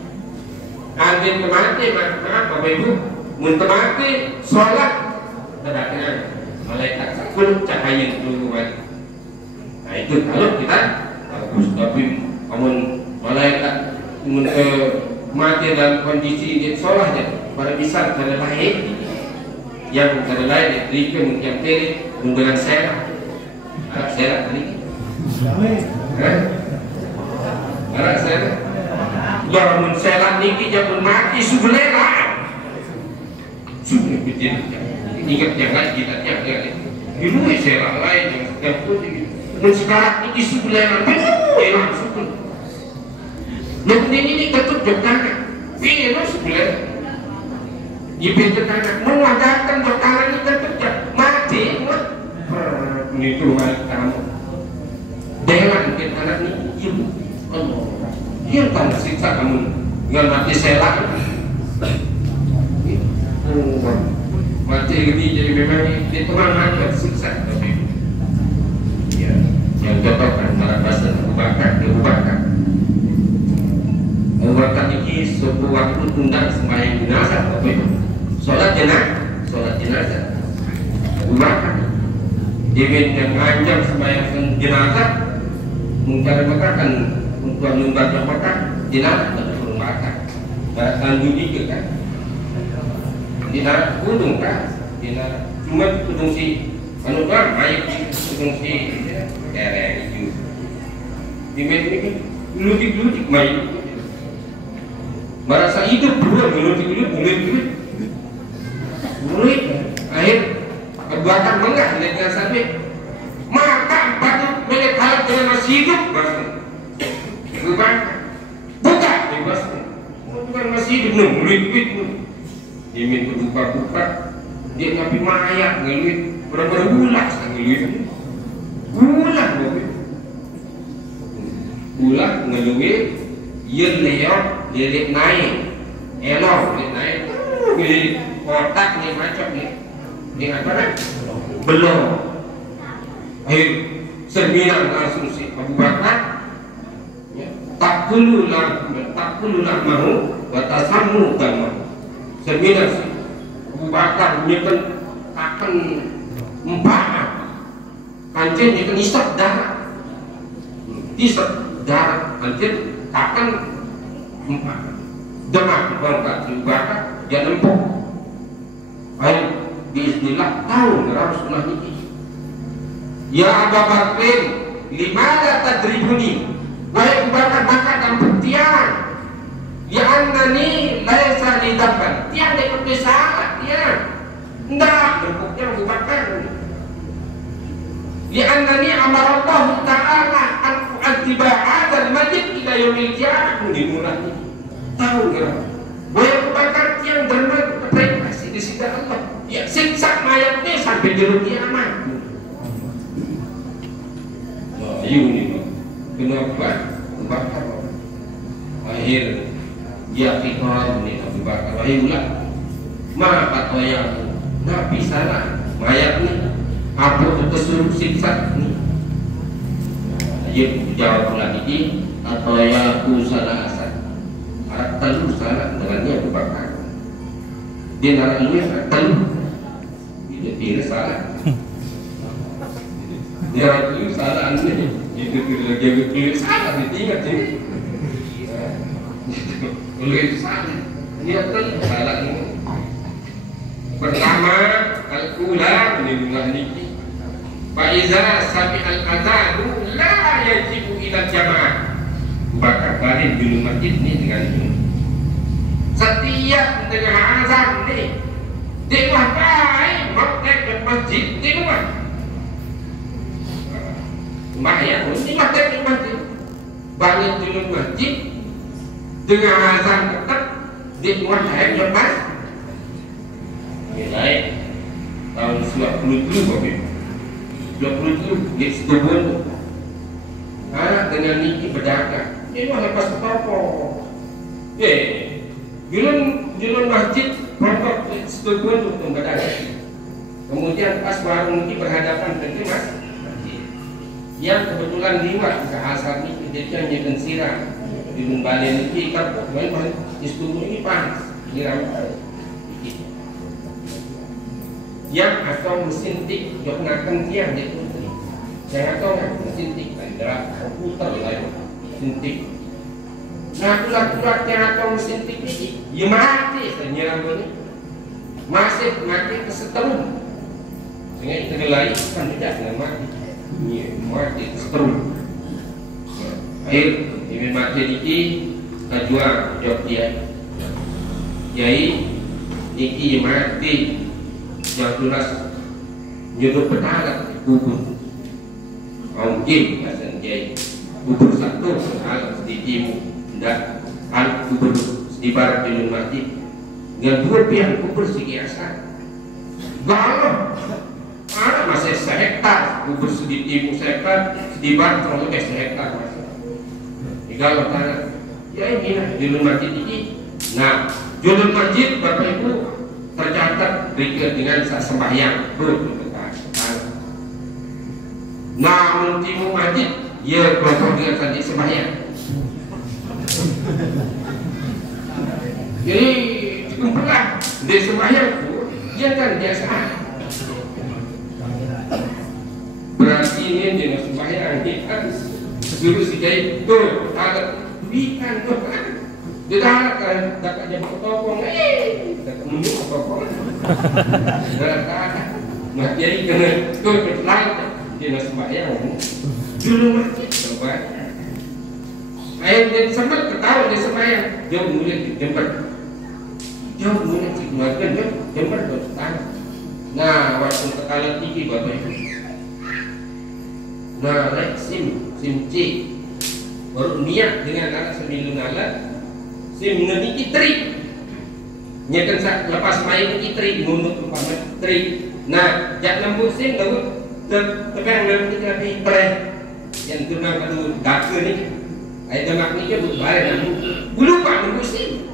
Andin mati, maaf bapak ibu, untuk mati sholat, tidaknya malaikat sepuluh cahaya dulu lagi. Nah itu kalau kita bagus, tapi amun malaikat mati dalam kondisi dia sholat pada bisa cara lain yang cara lain diberikan mungkin pilih dengan serah Arab serah ini Arab serah dalam serah ini jangan mati subulela subuh bikin ingat jangan kita jangan dulu serah lain yang setiap pun sekarang ini subulela langsung Lalu ini ketuk jokana, virus biar jipin jokana, mengadakan jokana ini ketuk mati, ini tuh kamu, dengan kita anak ini, ibu, Allah. dia tak siksa kamu dengan mati selak. Mati ini jadi memang di Tuhan aja siksa. Ya, yang cocok antara bahasa Abu Bakar. Abu Bakar ini suatu waktu tundang sembahyang jenazah, sholat jenazah. Abu Bakar dia yang ngajar sembahyang jenazah, mungkin kan untuk nyumbat yang bakar jenazah atau suruh makan. Tanggung juga kan. Dina gunung kan, dina cuma gunung si anu kan, mayat gunung si daerah itu. Di media ini ludik mayat. Merasa hidup dulu, ludik. Akhir kebakar menggah dengan sampai maka 4 menit halat dengan masih hidup, bukan bebas, bukan masih hidup, ludik. Dia minta buka dia ngapi mayat ngeluit berapa bulan ngeluit bulan ngeluit ia leok dia naik elok dia naik di otak nih macam nih apa kan belum akhir sembilan langsung si Abu Bakar tak perlu lah mau batasamu dan sembilan sih Abu Bakar nyekan akan empat kancing nyekan isap darah kancing akan empat demam bangkat Abu Bakar dia nempuk ayo bismillah tahu harus sunnah ini ya Abu Bakar limada tadribuni wahai Abu Bakar maka dan buktian ya annani laisa lidamban tiang dekut salah tiang ndak bentuknya Abu Bakar ya annani amarallahu ta'ala an tu'adziba hadzal majid ila yaumil qiyamah dimulai tahu enggak bahwa Abu Bakar tiang dermawan keprestasi di sisi Allah ya siksa mayatnya sampai di kiamat ini kenapa Abu Bakar akhir ya fikar ini Abu Bakar wahai ma patwaya Nabi sana mayat ni apa tu kesuruh siksa ni dia jawab lagi atau ya aku salah asal harap talu salah dengannya Abu Bakar dia nak lu ya talu dia tidak salah dia lu salah ni itu dia salah diingat ni oleh salah dia salah ini pertama al-ula menilai niki faiza sabi al-adanu la yajibu ila jamaah bakar balik di masjid ni dengan ini setiap tengah azan ni di rumah baik maktek ke masjid di rumah bahaya ni maktek ke masjid balik di masjid dengan azan tetap di rumah saya lepas nilai tahun 97 Bapak 27 di Setubun anak dengan niki berdagang ini mah lepas ke toko jualan masjid pondok di Setubun untuk berdagang kemudian pas warung niki berhadapan dengan masjid yang kebetulan liwat ke asal niki dia nyekan sirah di Bali niki ikat pokoknya di Setubun ini panas nyiram yang atau mesin tik jok ngakan tiang di putri saya atau nggak mesin tik ada komputer lain mesin tik nah ulat yang atau mesin tik ini ya mati senyiram ini masih mati kesetrum sehingga itu lain kan tidak dengan mati ya mati kesetrum akhir ini mati niki tajwa jok dia yai niki mati yang tulas nyuruh petala kubur mungkin bahasa jai kubur satu hal di timur tidak hal kubur di barat di mati dengan dua pihak kubur segi asal galau ada masih sehektar kubur di timur sehektar di barat terlalu sehektar galau tanah Ya ini julun masjid ini. Nah, julun masjid Bapak Ibu tercatat dengan sembahyang. Nah, muntimu masjid, ya kelompok dengan tadi sembahyang. Jadi kumpulan di sembahyang itu, dia kan biasa. Berarti ini dengan sembahyang kita suruh si kiai tuh agak bikan tuh kan. Dia kan dapat jam potong, dapat mundur potong. Nah jadi kena tuh berlain dia sembahyang. Dulu masjid coba. Ayat dia sempat ketawa dia sembahyang. Jauh mulai jember. Jauh mulai keluarga jember tuh Nah waktu kekala tinggi Bapak Ibu. Nah, sim C baru niat dengan alat sembilan alat sim neniki trik nyekan sak lepas main niki trik mundur umpama trik. Nah, jak lembut sim lalu tekan nanti tapi pre yang tunang kadu dake ni ai demak ni ke bare lupa nunggu sim.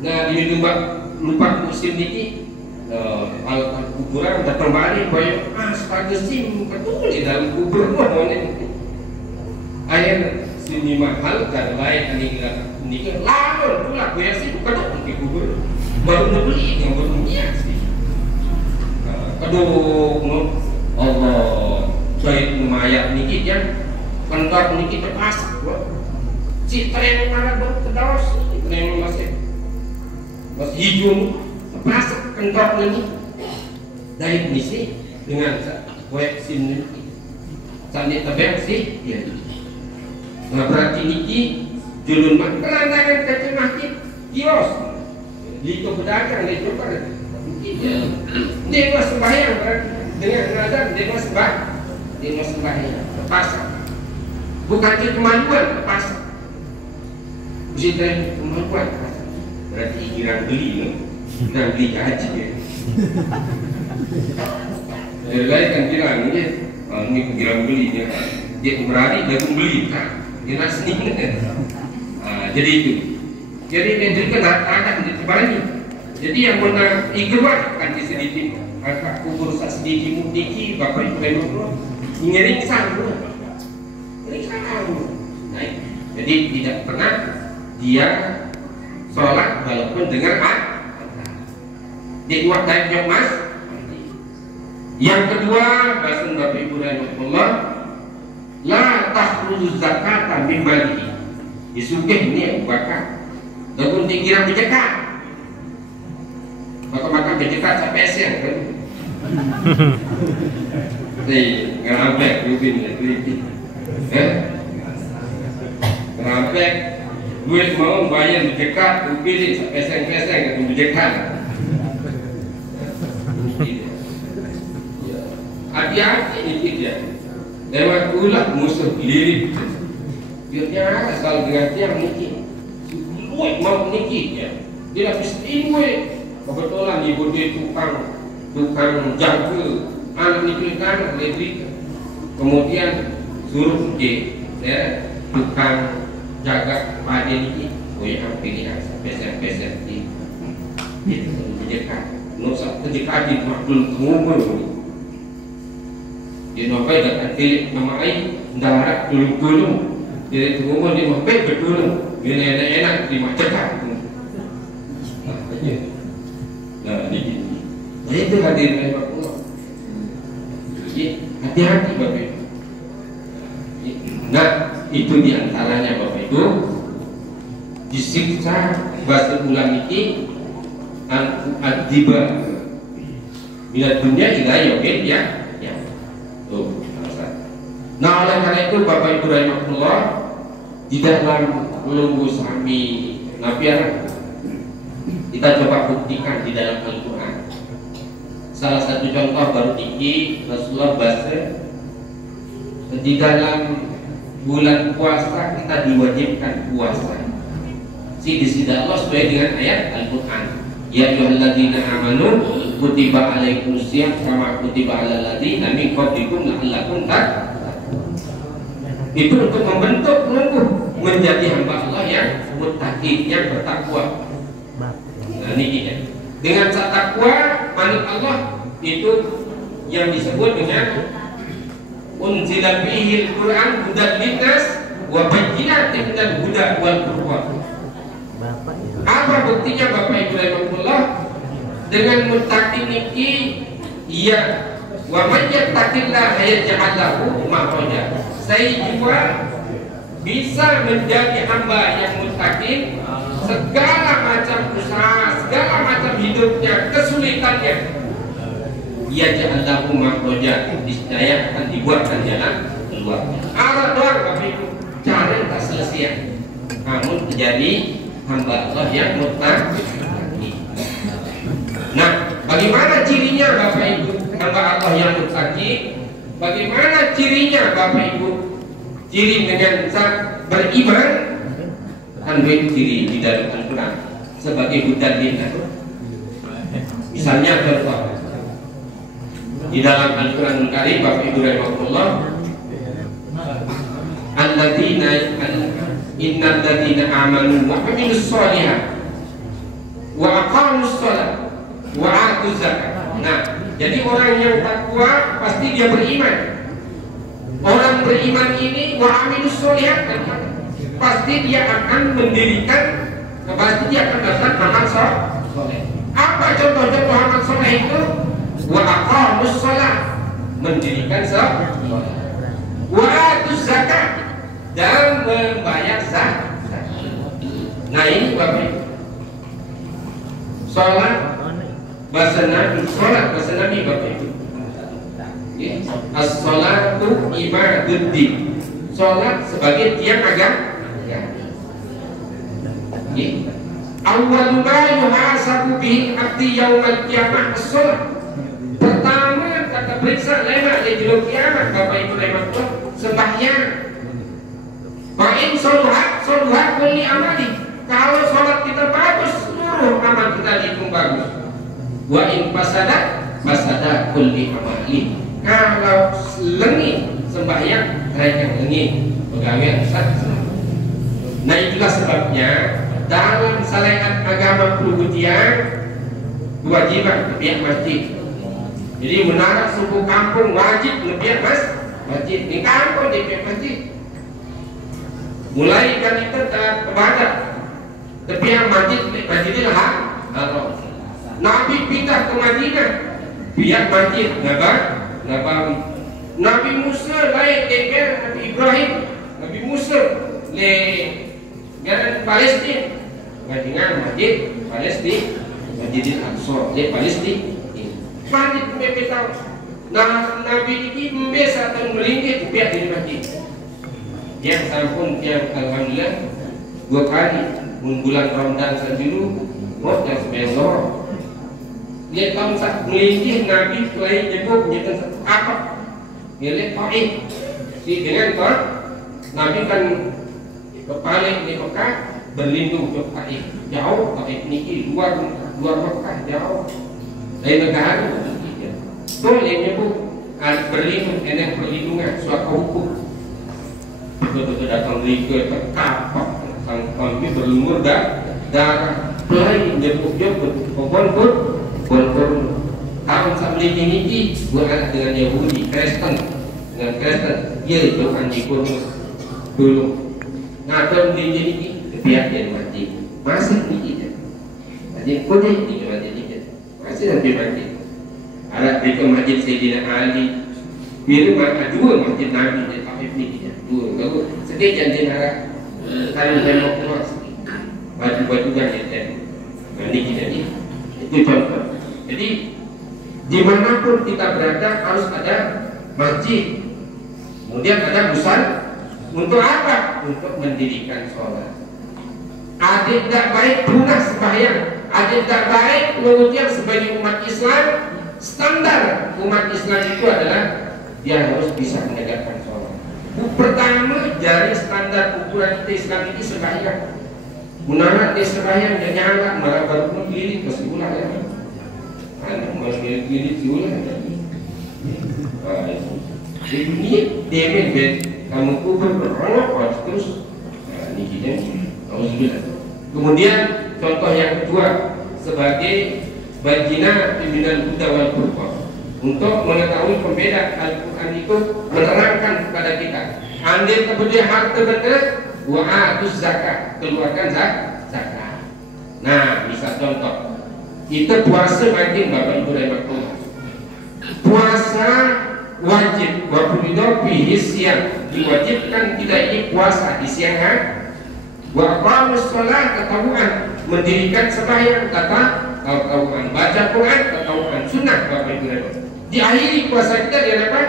Nah, ini lupa musim niki alat kuburan datang balik banyak sebagai sim betul di dalam kubur ini air sini mahal dan lain ini lalu pula gue sih bukan di kubur baru beli yang berdunia sih aduh Allah baik lumayan niki dia kantor niki terpasak si tren mana berkedos tren masih hijau terpasak kantor ini dari misi dengan web sim ini sambil tebak sih ya. Nah berarti niki julun mak kelantangan kecil masjid kios di pedagang di tukar dia mas sembahyang dengan nazar dia mas sembahyang terpaksa bukan itu kemajuan terpaksa bisa kemajuan berarti kirang beli kirang beli gaji ya. Lain kan bilang ini kirang beli dia berani dia beli dia nasi jadi itu jadi dia ada di tebalnya. Jadi yang benar ikhwan kan di sedikit kakak kubur sedikit mudiki bapak ibu ibu ingin ringsan nah, jadi tidak pernah dia sholat walaupun dengan dibuat dari mas. Yang kedua bahasa bapak ibu rahimahullah la takhruju zakata min malihi disugih ni bakar lalu dikira berzakat maka berzakat sampai siang kan ngerampek rubin ngerampek duit mau bayar berzakat rubin sampai siang atau berzakat hati-hati ini tidak lewat ulah musuh lirik biarnya asal dengan tiang niki duit mau niki ya dia habis duit kebetulan ibu dia tukang jaga anak niki kan lebih kemudian suruh dia tukang jaga pada niki pilih pesan di itu menjaga nusa menjaga di makhluk ngomong dia nampai datang pilih nama air darat tulung dia itu ngomong dia nampai bertulung dia enak di macetkan nah ini itu hadir Allah hati-hati Bapak Ibu. Nah itu diantaranya Bapak Ibu disiksa bahasa ulang ini al-adiba bila dunia juga ya nah oleh karena itu Bapak Ibu rahimahullah di dalam melunggu sami nabiar kita coba buktikan di dalam Al-Quran. Salah satu contoh baru diki Rasulullah bahasa di dalam bulan puasa kita diwajibkan puasa di sisi Allah sesuai dengan ayat Al-Quran ya ayyuhalladzina amanu kutiba alaikumusiyam kama kutiba alal ladzina min qablikum la'allakum tattaqun. Itu untuk membentuk melungguh menjadi hamba Allah yang muttaqin, yang bertakwa. Nah, ini dia. Dengan takwa manut Allah itu yang disebut dengan unzila bihil Quran hudan linnas wa bayyinatin minal huda wal furqan. Apa buktinya Bapak Ibu rahimahullah? Dengan muttaqin niki ya wa man yattaqillaha yaj'al lahu makhraja. Saya juga bisa menjadi hamba yang muttaqin. Segala macam usaha, segala macam hidupnya, kesulitannya, ia ja'allahu makhraja, niscaya akan dibuatkan jalan keluar. Arah doang Bapak Ibu, cara tak selesai. Namun menjadi hamba Allah yang muttaqin. Nah, bagaimana cirinya Bapak Ibu hamba Allah yang muttaqin? Bagaimana cirinya Bapak Ibu? Ciri dengan beriman. Kan ciri di dalam Al-Quran sebagai hudan linnas. Misalnya contoh di dalam Al-Quran Al-Karim Bapak Ibu rahimahullah, alladzina innal ladzina amanu wa amilus sholihat wa aqamus shalah wa atuz zakat. Nah, jadi orang yang takwa pasti dia beriman. Orang beriman ini wa amilus sholihat, pasti dia akan mendirikan, pasti dia akan melakukan amal soleh. Apa contoh-contoh amal soleh itu? Wa aqamus shalah, mendirikan sholat, wa atuz zakat, dan membayar zakat. Nah ini Bapak Ibu, sholat bahasa Nabi Bapak Ibu, as-sholatu imaduddin, sholat sebagai tiang agama. Awwalu ma yuhasabu bihi abdi yaumal qiyamah as-shalah. Pertama kata periksa lema di yaumul kiamat Bapak Ibu rahimahullah, sembahyang. Fa in sholuhat kulli amali. Kalau sholat kita bagus, seluruh amal kita dihitung bagus. Wa in fasada kulli amali. Kalau lengit sembahyang, mereka lengit pegawai sat. Nah itulah sebabnya dalam syariat agama perhutian kewajiban lebih masjid. Jadi menara suku kampung wajib lebih masjid. Di kampung lebih masjid. Mulai kan itu kebadat lebih masjidil haram. Nabi pindah ke Madinah biar masjid Nabawi. Nabi Musa lain lebar Nabi Ibrahim. Nabi Musa le Jalan Palestina, dengan masjid Palestina, Masjidil Aqsa, di Palestina. Masjid mereka tahu. Nah, Nabi ini biasa dan melinggit biar di masjid. Yang sampun yang alhamdulillah 2 kali bulan Ramadan sendiri, dan besok. Dia tahu saat melinggit Nabi mulai jemput nyata apa? Dia lihat Taif. Dengan kor, Nabi kan kepala di Mekah berlindung ke Taif, jauh Taif niki luar Mekah jauh dari negara boleh nyebut berlindung enak perlindungan suatu hukum. Betul-betul datang ke kapak sang kami berlumur darah pelai nyebut pun tahun sampai ini buat dengan Yahudi Kristen dia itu anjing dulu. Ngatur di jadi pihak yang masjid masih dikit, masjid kode di masjid dikit masih nanti masjid. Ada di masjid Sayyidina Ali, biru mana 2 masjid Nabi di Taif ni 2 kalau sedih janji nara kalau tembok keluar baju kan ya ini jadi itu contoh. Jadi dimanapun kita berada harus ada masjid, kemudian ada musala. Untuk apa? Untuk mendirikan sholat. Ada tidak baik punah sembahyang. Ada tidak baik kemudian sebagai umat Islam, standar umat Islam itu adalah dia harus bisa menegakkan sholat. Pertama dari standar ukuran kita Islam ini sembahyang. Munara dia sembahyang dia nyala malah baru keliling ke sebulan ya. Anak malah keliling sebulan. Ini dia kamu kubur berolok terus Kemudian contoh yang kedua sebagai baginda pimpinan Buddha wal Furqan untuk mengetahui pembeda Al-Quran itu menerangkan kepada kita. Andai kemudian harta benar, wa'atus zakat, keluarkan zakat. Nah, bisa contoh. Itu puasa wajib Bapak Ibu rahimahullah. Puasa wajib wa fihi siang, diwajibkan kita ini puasa di siang hari. Wa aqamus shalah, tatawuan, mendirikan sembahyang tatawuan, baca Quran tatawuan, sunnah Bapak Ibu rahimahullah. Diakhiri puasa kita dengan apa?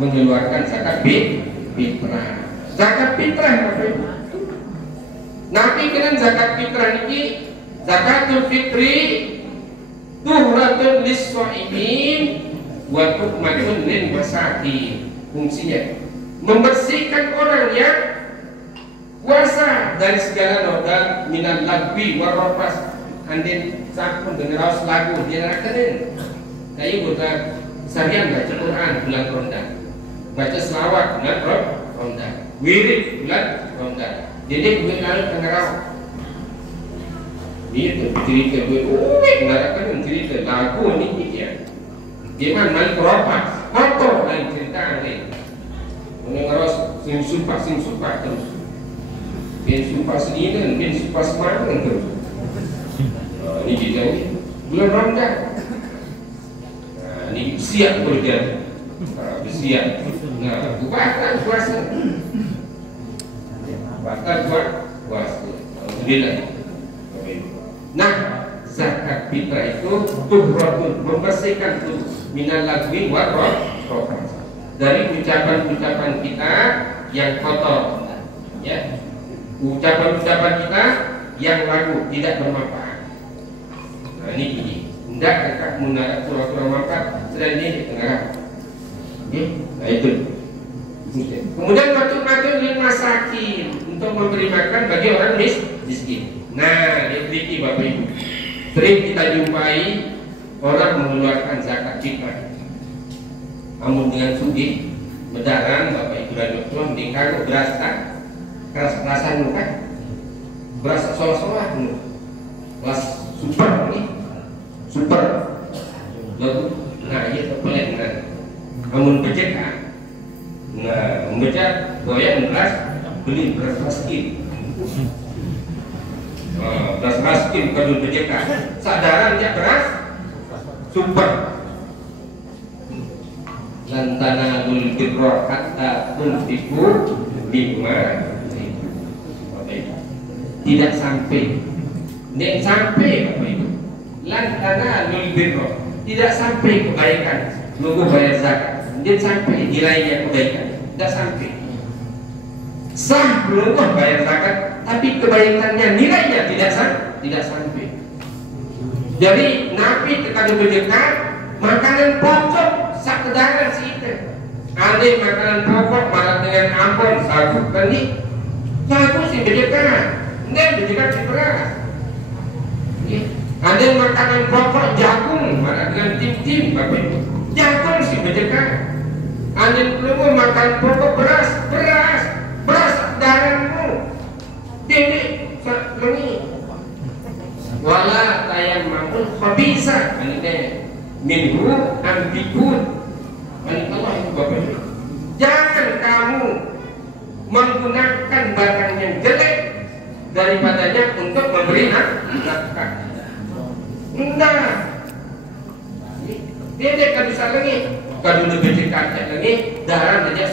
Mengeluarkan zakat fitrah. Zakat fitrah Bapak Ibu. Nabi kena zakat fitrah ini, zakatul fitri tuhratun lis-shaimin wa tuhmatun lil masakin. Fungsinya membersihkan orang yang puasa dari segala noda minal lagwi wa rafas. Andin sampun dengar lagu dia nakanin. Kayak buta seharian baca Quran bulan Ramadan, baca selawat bulan Ramadan, wirid bulan Ramadan. Jadi gue kalau dengar itu cerita gue, dengarkan cerita lagu ini dia. Dia main keropas, foto lain cerita lain. Mengeros sing sumpah terus. Ben sumpah sedih ben sumpah semangat terus. Ini kita bulan Ramadan. Ini siap kerja, siap. Nah, batal puasa, alhamdulillah. Nah, zakat fitrah itu tuhratun, membersihkan tuh minal lagwi wa rafas, dari ucapan-ucapan kita yang kotor, ya, ucapan-ucapan kita yang lagu tidak bermanfaat. Nah, ini tidak kakak menara pura-pura makan selain ini tengah. Nah itu. Kemudian matur-matur lil masakin, untuk memberi makan bagi orang miskin. Nah, diteliti Bapak Ibu. Sering kita jumpai orang mengeluarkan zakat fitrah. Namun dengan sugih, medaran Bapak Ibu radhiyallahu anhu dikagak beras tak keras-kerasan kan? Beras solah-solah kelas super nih. Super lalu, nah iya terpelan kan, namun becek kan, nah membaca goyang beras, beli beras miskin, beras miskin kalau becek kan, sadaran dia beras super, lantana dul birro hatta tunfiku bima, tidak sampai Bapak Ibu. Lantana lul birro, tidak sampai kebaikan nunggu bayar zakat, tidak sampai nilainya kebaikan, tidak sampai sah belum bayar zakat, tapi kebaikannya nilainya tidak sampai. Jadi Nabi ketika berdekat makanan pokok sakedaran sih itu, ada makanan pokok malah dengan ampun satu kali, satu sih berdekat, ini berdekat beras. Ada makanan pokok jagung, malah dengan tim-tim Bapak Ibu. Jagung sih berdekat. Ada belum makan pokok beras darahmu. Dedek ini. Wala tayammamul khabisa. Ini minhu ambikun. Allah itu Bapak Ibu. Jangan kamu menggunakan barang yang jelek daripadanya untuk memberi nafkah. Enggak, dia kan bisa lagi, kalau udah becek kaca lagi, darah aja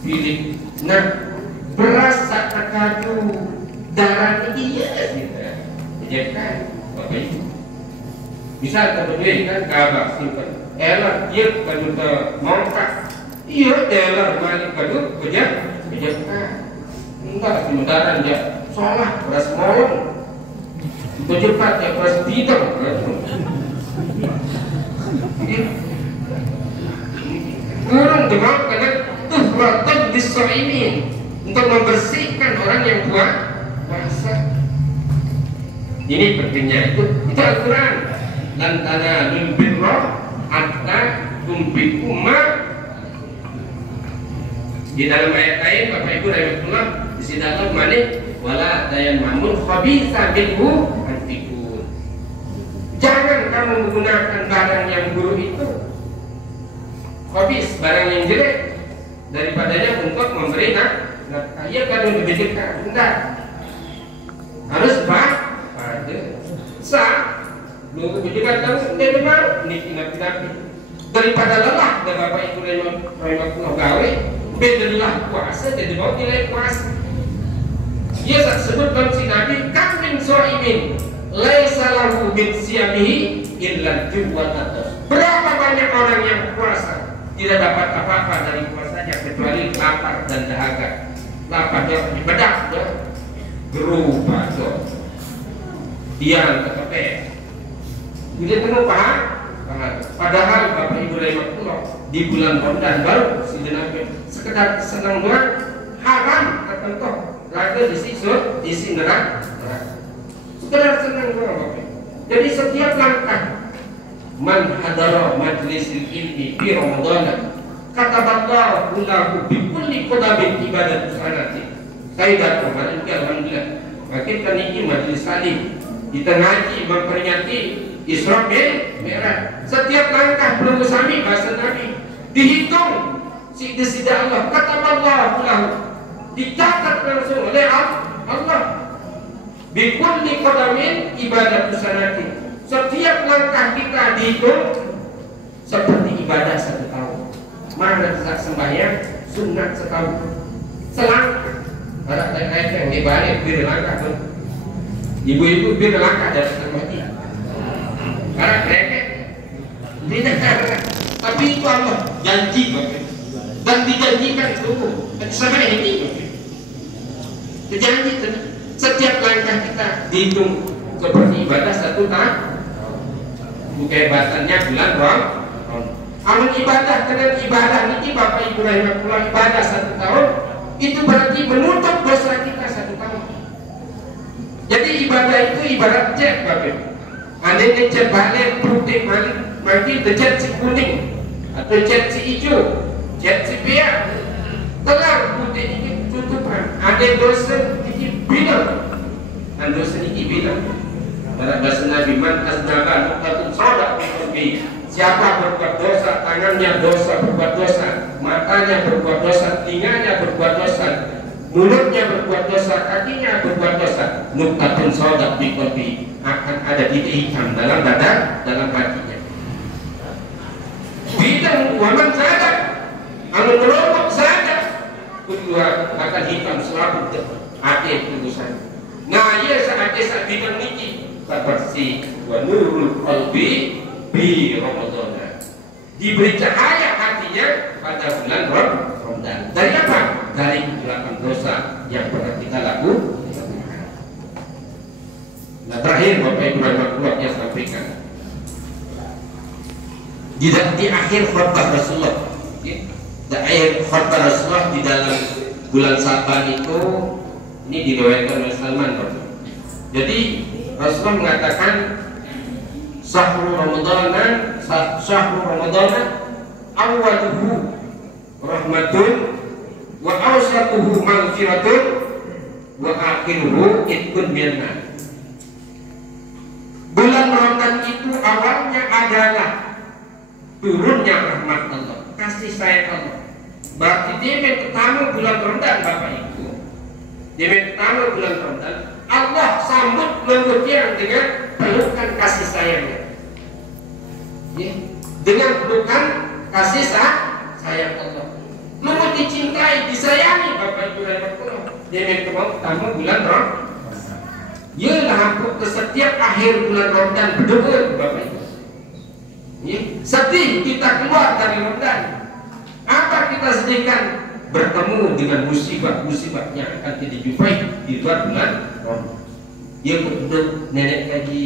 pilih. Nah, beras tak terkadu, darah ini ya, gitu. Kan, Bapak Ibu. Bisa terbeli kan kabar simpan, elah dia kalau udah mongkak, iya elah balik kalau bejak kan, enggak sementara dia salah beras molong. Cepat ya beras bidang orang demam karena tuhratun lis-shaimin, untuk membersihkan orang yang puasa. Ini pentingnya itu Al-Quran. Lantana lul birro hatta tunfiqu ma Di dalam ayat lain Bapak Ibu rahimahullah disebutkan mana wala tayammamun khabitha minhu antiqun. Jangan kamu menggunakan barang yang buruk itu, khabis, barang yang jelek, daripadanya untuk memberi nafkah. Ia kalau lebih dekat, enggak. Harus pada sah. Nunggu juga kamu tidak mau napi daripada lelah dan Bapak Ibu rahimahullah gawe benelah puasa jadi mau nilai puasa. Ia sebut dalam si Nabi kamin so'imin laisa lahu min siyamihi illa juwatan. Berapa banyak orang yang puasa tidak dapat apa-apa dari puasanya kecuali lapar dan dahaga. Laparnya bedak berupa dia ketepet. Jadi penuh paham? Padahal Bapak Ibu rahimahullah di bulan Ramadan baru sekedar senang doang haram tertentu lagi isi neraka. Sekedar senang doang Bapak. Jadi setiap langkah man hadara majlisil ilmi fi Ramadan kataballahu lahu bi kulli qadamin ibadat sanati. Kaidah kemarin alhamdulillah. Makin kan ini majlis salim kita ngaji memperingati Isra Mi'raj. Setiap langkah berusaha bahasa Nabi dihitung sida Allah kata Allah lahu dicatat langsung oleh Allah bi kulli qadamin ibadat sanati. Setiap langkah kita dihitung seperti ibadah 1 tahun. Mana saat sembahyang sunat setahun. Selangkah ada ayat yang dibalik bir langkah tuh. Ibu-ibu bir langkah dari sembahyang. Karena mereka tidak karena, tapi itu Allah janji Bapak. Dan dijanjikan itu sama ini Bapak. Dijanji setiap langkah kita dihitung seperti ibadah 1 tahun. Kehebatannya bulan Ramadan. Amal ibadah dengan ibadah ini Bapak Ibu rahimahullah ibadah 1 tahun itu berarti menutup dosa kita 1 tahun. Jadi ibadah itu ibarat jet Bapak. Ada yang cat balik putih mati cat si kuning atau cat si hijau, cat si biru, telah putih ini tutupan. Ada dosa ini bilang, dan dosa ini bilang. Dalam bahasa Nabi man asnaba nuqatun sodak bi. Siapa berbuat dosa, tangannya dosa berbuat dosa, matanya berbuat dosa, telinganya berbuat dosa, mulutnya berbuat dosa, kakinya berbuat dosa, nuqatun sodak bi akan ada titik hitam dalam dada, dalam hatinya. Bidang waman saja, anu kelompok saja, kedua akan hitam selalu hati tulisan. Nah, ia saat bidang ini seperti wa nurul qalbi bi Ramadan. Diberi cahaya hatinya pada bulan Ramadan. Dari apa? Dari menghilangkan dosa yang pernah kita lakukan. Nah terakhir Bapak Ibu rahimahullah yang sampaikan di akhir khutbah Rasulullah, di akhir khutbah Rasulullah di dalam bulan Saban itu ini diriwayatkan oleh Salman. Jadi Rasulullah mengatakan syahrul Ramadan awwaluhu rahmatun wa awsatuhu maghfiratun wa akhiruhu itqun minan. Bulan Ramadan itu awalnya adalah turunnya rahmat Allah, kasih sayang Allah. Berarti dia pertama bulan Ramadan Bapak Ibu. Dia pertama bulan Ramadan Allah sambut mengucapkan dengan pelukan kasih sayangnya. Ya, dengan pelukan kasih sayang Allah. Lalu dicintai, disayangi Bapak Ibu rahimahullah. Dia pertama bulan Ramadan. Ialah hampir ke setiap akhir bulan Ramadan berdoa Bapak Ibu. Ya, sedih kita keluar dari Ramadan. Apa kita sedihkan? Bertemu dengan musibah-musibah yang akan kita jumpai di luar bulan Ramadan. Dia betul nenek kaji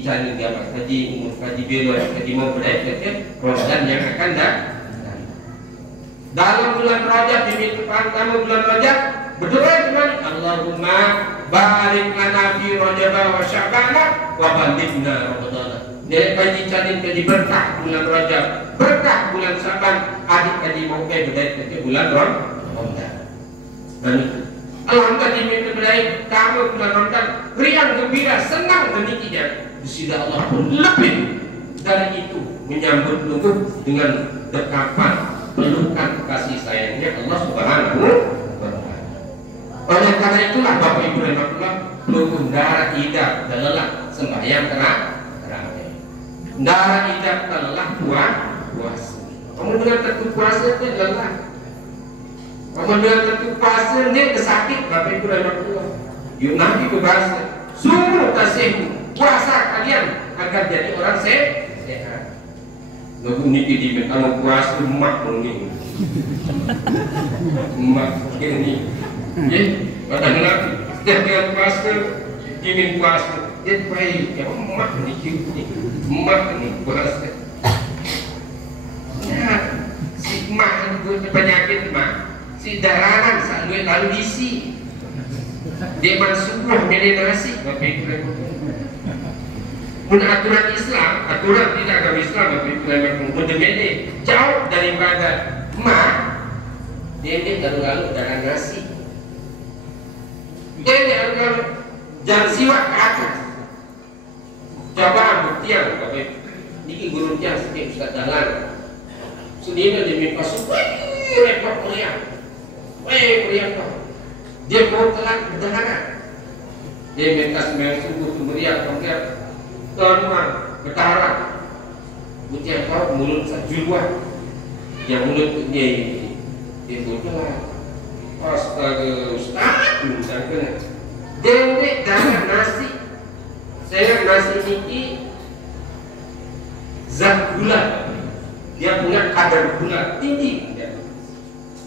ikan gambar, kaji umur, kaji belok, kaji mau berdaya Ramadan yang akan datang. Dalam bulan Rajab di pertama bulan Rajab berdoa dengan Allahumma barik lana fi Rajab wa Sya'ban wa balighna Ramadan. Dia kaji canin kaji berkah bulan Rajab, berkah bulan Sya'ban, adik kaji mau berdaya bulan Ramadan. Ramadan. Dan alhamdulillah diminta berdaya kamu bulan Ramadan riang gembira senang demikian. Di sisi Allah pun lebih dari itu menyambut nunggu dengan dekapan pelukan kasih sayangnya Allah Subhanahu wa Ta'ala. Oleh karena itulah Bapak Ibu rahimahullah nunggu darah idap dan lelah sembahyang terawih. Darah idap dan lelah puasa. Kamu dengan tertutup puasa itu lelah. Kamu dengan tertutup puasa ini kesakit Bapak Ibu rahimahullah. Yuk Nabi berbahasa sungguh tasihmu puasa kalian agar jadi orang sehat. Lagu ini diminta puasa emak ini. Emak ini. Ya, kadang-kadang setiap dengan puasa dimin puasa. Dia baik, ya emak ini. Emak ini puasa. Ya, si emak itu penyakit emak. Si dararan saat duit lalu isi. Dia mensubuh generasi Bapak Ibu. Pun aturan Islam, aturan tidak agama Islam Bapak Ibu berbeda jauh daripada emak. Dia lalu darah nasi. Dia lalu jam siwak ke atas. Coba buktian Bapak Ibu. Niki guru dia setiap Ustaz jalan. Sendiri dia minta supaya repot meriah. Meriah kau. Dia mau telat berdarah. Dia minta sembahyang subuh meriah kau tuan berdarah. Buktian kau mulut sajulwah. Yang mulut dia berdarah. Astaga Ustaz misalkan dendek darah nasi. Saya nasi ini zat gula. Dia punya kadar gula tinggi.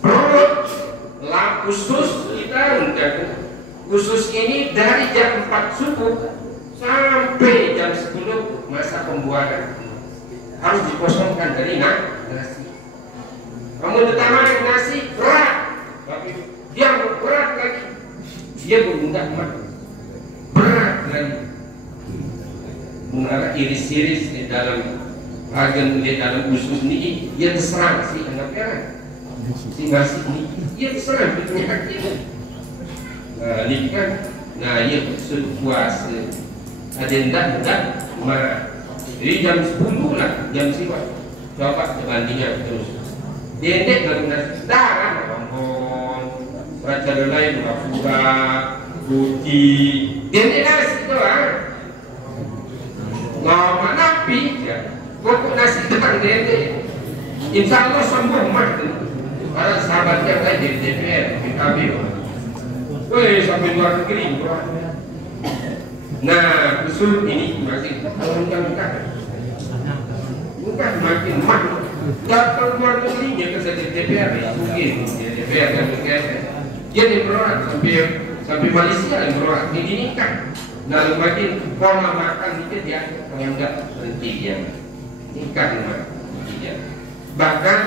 Perut usus kita usus ini dari jam 4 subuh sampai jam 10 masa pembuahan harus dikosongkan dari nasi. Kamu utamakan nasi berat, tapi dia berat lagi. Dia berbundak berat lagi. Mengarah iris-iris di dalam bagian di dalam usus ini dia terserang si anak merah. Si nasi ini dia terserang penyakit. Nah, ini kan, nah ia puasa. Ada yang tak marah. Jadi jam 10 lah, jam siwak. Coba bandingnya terus. Dendek kalau nasi darah, bangun, baca lain, mafura, putih. Dendek nasi tu lama napi, pokok nasi tentang dendek. Insya Allah sembuh mah. Para sahabatnya lain di DPR, PKB. Woi, sampai luar negeri, bro. Nah, usul ini masih bukan makin mah. Datang luar negeri dia ke DPR, mungkin DPR kan mungkin. Dia diberat sampai Malaysia yang berat, dinikah. Nah, makin pola makan itu dia menganggap berhenti dia nikah dengan dia. Bahkan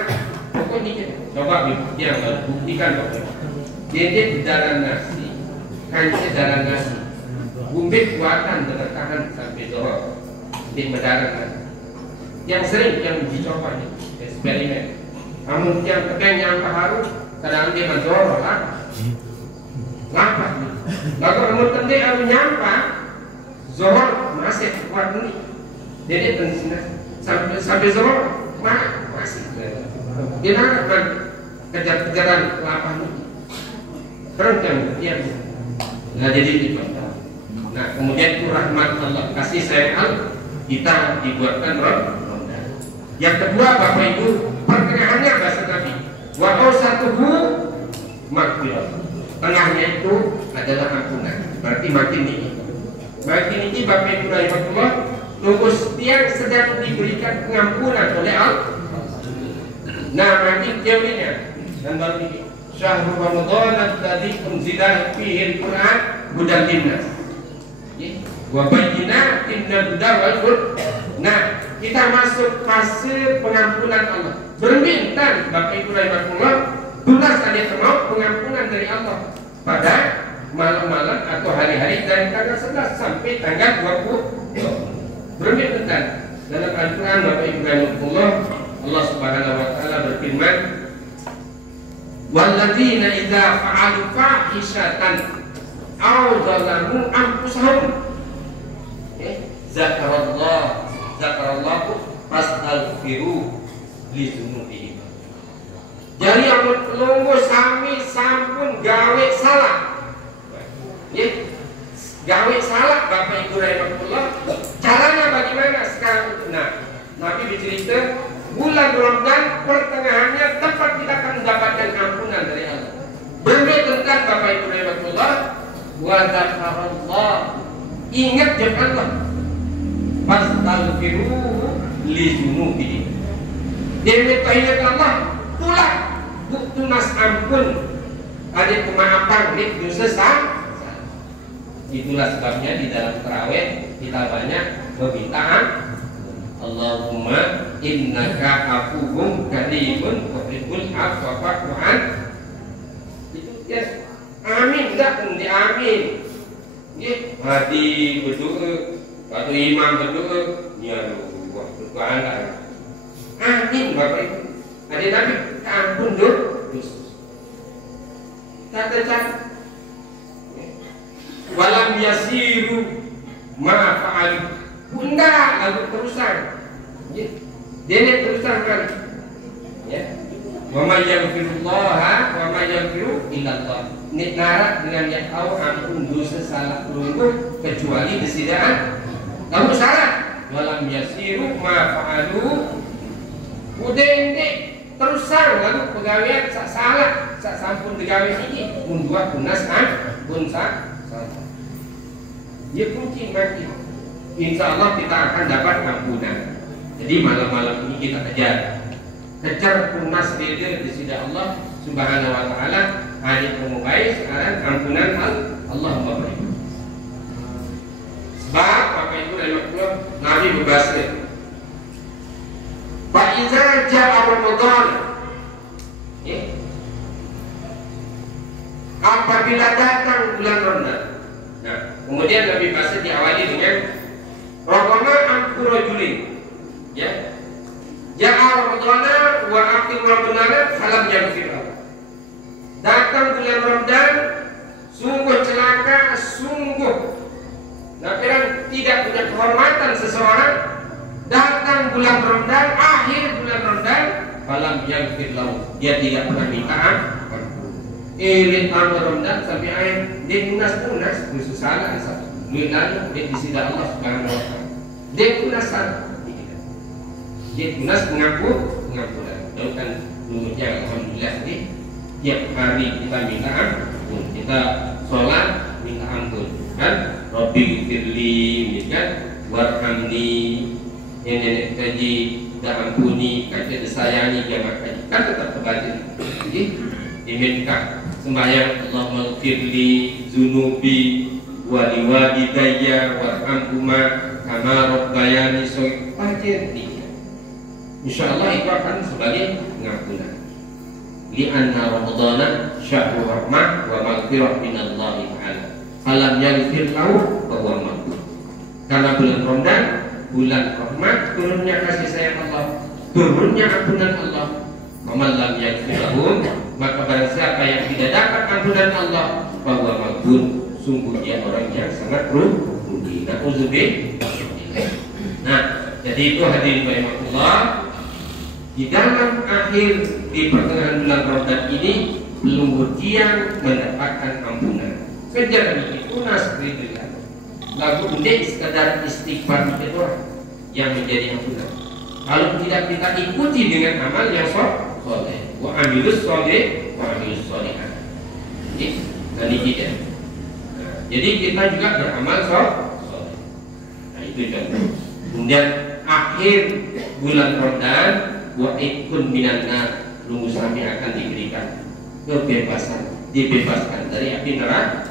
pokoknya coba dia buktikan pokoknya. Dia darah nasi, kancing darah nasi, bumbit kuatan bertahan sampai doa di mendarat. Yang sering yang dicoba ini eksperimen. Namun yang kepengen apa harus kadang dia menjorok lah, ngapa? Lalu namun tende aku nyampa, zohor masih kuat ini. Jadi sampai zohor masih. Dia nak kejar-kejaran lapang ini. Terus dia. Nah jadi itu. Nah kemudian itu rahmat Allah, kasih sayang Allah kita dibuatkan Ramadan. Yang kedua Bapak Ibu, pertengahannya bahasa Nabi. Wa awsatuhu maghfirah. Tengahnya itu adalah ampunan. Berarti makin tinggi. Makin tinggi Bapak Ibu rahimahullah, nunggu setiap sedang diberikan pengampunan oleh Allah. Nah makin jauhnya dan baru ini. Syahrul Ramadan alladzi unzila fihi al-Qur'an hudan linnas. Wa bayyinatin minal huda wal furqan. Nah, kita masuk fase pengampunan Allah. Berminta Bapak Ibu rahimahullah, tulas ada semua pengampunan dari Allah pada malam-malam atau hari-hari dari tanggal 11 sampai tanggal 20. Berminta dalam Al-Qur'an Bapak Ibu rahimahullah, Allah Subhanahu wa taala berfirman, walladzina idza fa'alu fahishatan aw zalamu anfusahum zakarallahu fastaghfiru li dzunubihim. Jadi yang lungguh sami sampun gawe salah. Ya, gawe salah Bapak Ibu rahimahullah. Caranya bagaimana sekarang? Nah, Nabi bercerita bulan Ramadan pertengahannya tempat kita akan mendapatkan ampunan dari Allah. Berbagai tentang Bapak Ibu rahimahullah, wa zakarallah, ingat jangan Allah. Fastaghfiru li dzunubihim. Dia minta ingat Allah, pulang tunas ampun, ada kemaafan di dosa sah. Itulah sebabnya di dalam tarawih kita banyak meminta Allahumma innaka afuwwun karimun tuhibbul afwa fa'fu an. Itu ya amin, enggak di amin. Nggih, hadi berdoa atau imam berdoa, ya Allah, berdoa lah. Amin Bapak Ibu. Ada Nabi ampun dosa. Kata walam yasiru ma fa'alu. Bunda lalu terusan. Ya. Dia terusan kan. Ya. Wa may yaghfirullaha wa may yaghfiru illallah. Nek narak dengan yang tahu ampun dosa salah pelungguh kecuali kesediaan. Lalu syarat walam yasiru ma fa'alu. Udende terusan lalu pegawaian sak salah sak sampun digawe iki mun buat punas kan pun sak dia kunci mati. Insya Allah kita akan dapat ampunan. Jadi malam-malam ini kita kejar punas ridho di sisi Allah Subhanahu Wa Taala. Hari pemulai sekarang ampunan Allah memberi. Sebab Bapak Ibu rahimahullah, Nabi berbahasa, Fa iza ja'a Ramadan, apabila datang bulan Ramadan. Nah, kemudian Nabi bahasa diawali dengan Rabbana amkur rajulin. Ya. Ja'a Ramadana wa aqim Ramadana falam yaghfir. Datang bulan Ramadan, sungguh celaka, sungguh tidak punya kehormatan seseorang. Datang bulan Ramadan, akhir bulan Ramadan, falam yaghfir lahu. Dia tidak pernah minta ampun. Tambah Ramadan sampai akhir dia munas khusus salah asal duit lalu dia di sisi Allah Subhanahu Wa Taala. Dia munas dia munas pengampunan. Kan dulunya alhamdulillah ini tiap hari kita minta ampun, kita sholat minta ampun kan. Rabbi firli kan warhamni, yang nenek kaji dah ampuni, kakek disayangi jamaah kaji kan tetap kebaca. Jadi diminta sembahyang Allahumma firli zunubi wa liwalidayya warhamhuma kama rabbayani shaghira. Insyaallah itu akan sebagai pengampunan. Li'anna Ramadana syahrul rahmah wa maghfirah minallahi ta'ala. Falam yaghfir lahu fa huwa maghfur. Karena bulan Ramadan bulan rahmat, turunnya kasih sayang Allah, turunnya ampunan Allah. Wa lam yaghfir lahu, maka barang siapa yang tidak dapat ampunan Allah, bahwa maghfur, sungguh dia orang yang sangat rugi. Nah, jadi itu hadirin rahimakumullah, di dalam akhir di pertengahan bulan Ramadan ini belum dia mendapatkan ampunan. Kejar ini tunas ridha. Lagu undek sekadar istighfar itu yang menjadi ampunan. Kalau tidak kita ikuti dengan amal yang soleh, wa amilus soleh, wa amilus solehan. Ini kita. Jadi kita juga beramal soleh. Nah itu contoh. Kemudian akhir bulan Ramadan, wa ikun minan nar, nunggu sampai akan diberikan kebebasan, dibebaskan dari api neraka.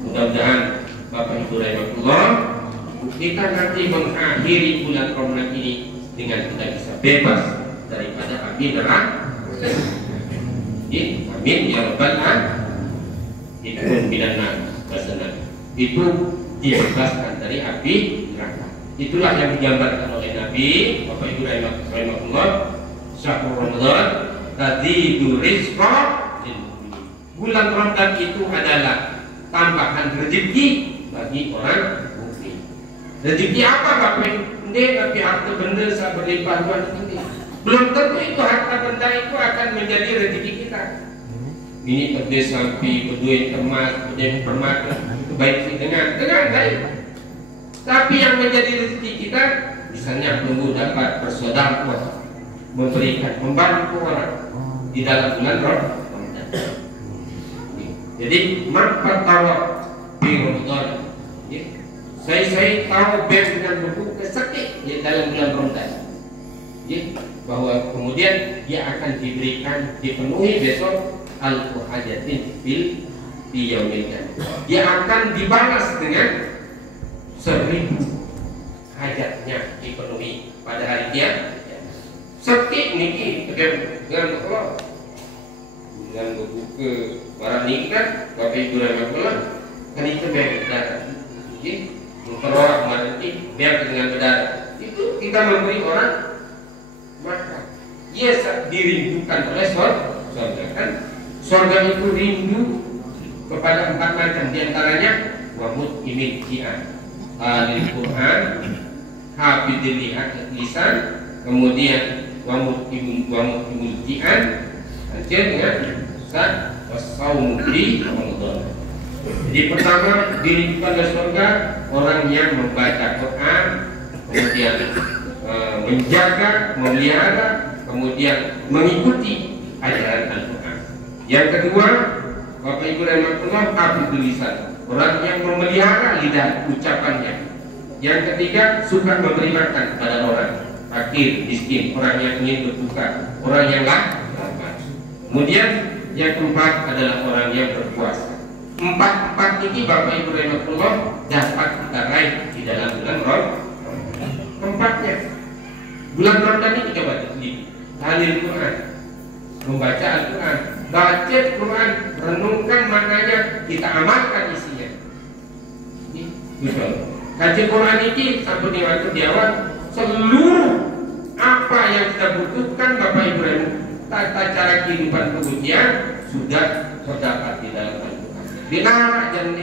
Mudah-mudahan Bapak Ibu rahimahullah, kita nanti mengakhiri bulan Ramadan ini dengan kita bisa bebas daripada api neraka. Amin ya rabbal alamin. Itu dibebaskan dari api neraka. Itulah yang digambarkan oleh Nabi. Bapak Ibu rahimahullah, syahrul Ramadan tazidu rizqa. Bulan Ramadan itu adalah tambahan rezeki bagi orang mukmin. Rezeki apa Bapak? Ini tapi harta benda saat berlimpah ruah ini. Belum tentu itu harta benda itu akan menjadi rezeki kita. Ini berdua sapi, berdua emas, berdua permata, baik dengan baik. Tapi yang menjadi rezeki kita, misalnya tunggu dapat bersedekah, memberikan, membantu orang di dalam bulan Ramadan. Jadi manfaat tawar di Ramadan. Saya tahu bank dengan berbuka sakit di dalam bulan Ramadan. Bahwa kemudian dia akan diberikan, dipenuhi besok al-hajatin fil yaumil qiyamah. Dia akan dibalas dengan 1000 hajatnya dipenuhi pada hari kiamat. Sakit niki dengan Allah. Dengan berbuka barang niki kan Bapak Ibu rahmatullah kan itu biar berdarah. Memperoleh mati biar dengan berdarah. Itu kita memberi orang makan. Yes, dirindukan oleh surga kan. Surga itu rindu kepada 4 macam, diantaranya wamut imil ji'an, alil Quran, hafidil lisan, kemudian wamut imul ji'an, hancur dengan sat wassaum di Ramadan. Jadi pertama dirindukan oleh surga orang yang membaca Quran, kemudian menjaga, memelihara, kemudian mengikuti ajaran Al-Quran. Yang kedua, Bapak Ibu rahmatullah, hafizul lisan, orang yang memelihara lidah ucapannya. Yang ketiga, suka memberi makan kepada orang fakir, miskin, orang yang ingin berbuka, orang yang lapar. Kemudian yang keempat adalah orang yang berpuasa. Empat ini Bapak Ibu rahmatullah dapat kita raih di dalam bulan Ramadan. Keempatnya, bulan Ramadan ini kita baca tahlil Quran, membaca Al-Quran, baca Quran, renungkan maknanya, kita amalkan isinya. Betul. Kaji Quran ini sampai di waktu di awal, seluruh apa yang kita butuhkan Bapak Ibu tata cara kehidupan kemudian sudah terdapat di dalam Al-Quran. Dilarang jangan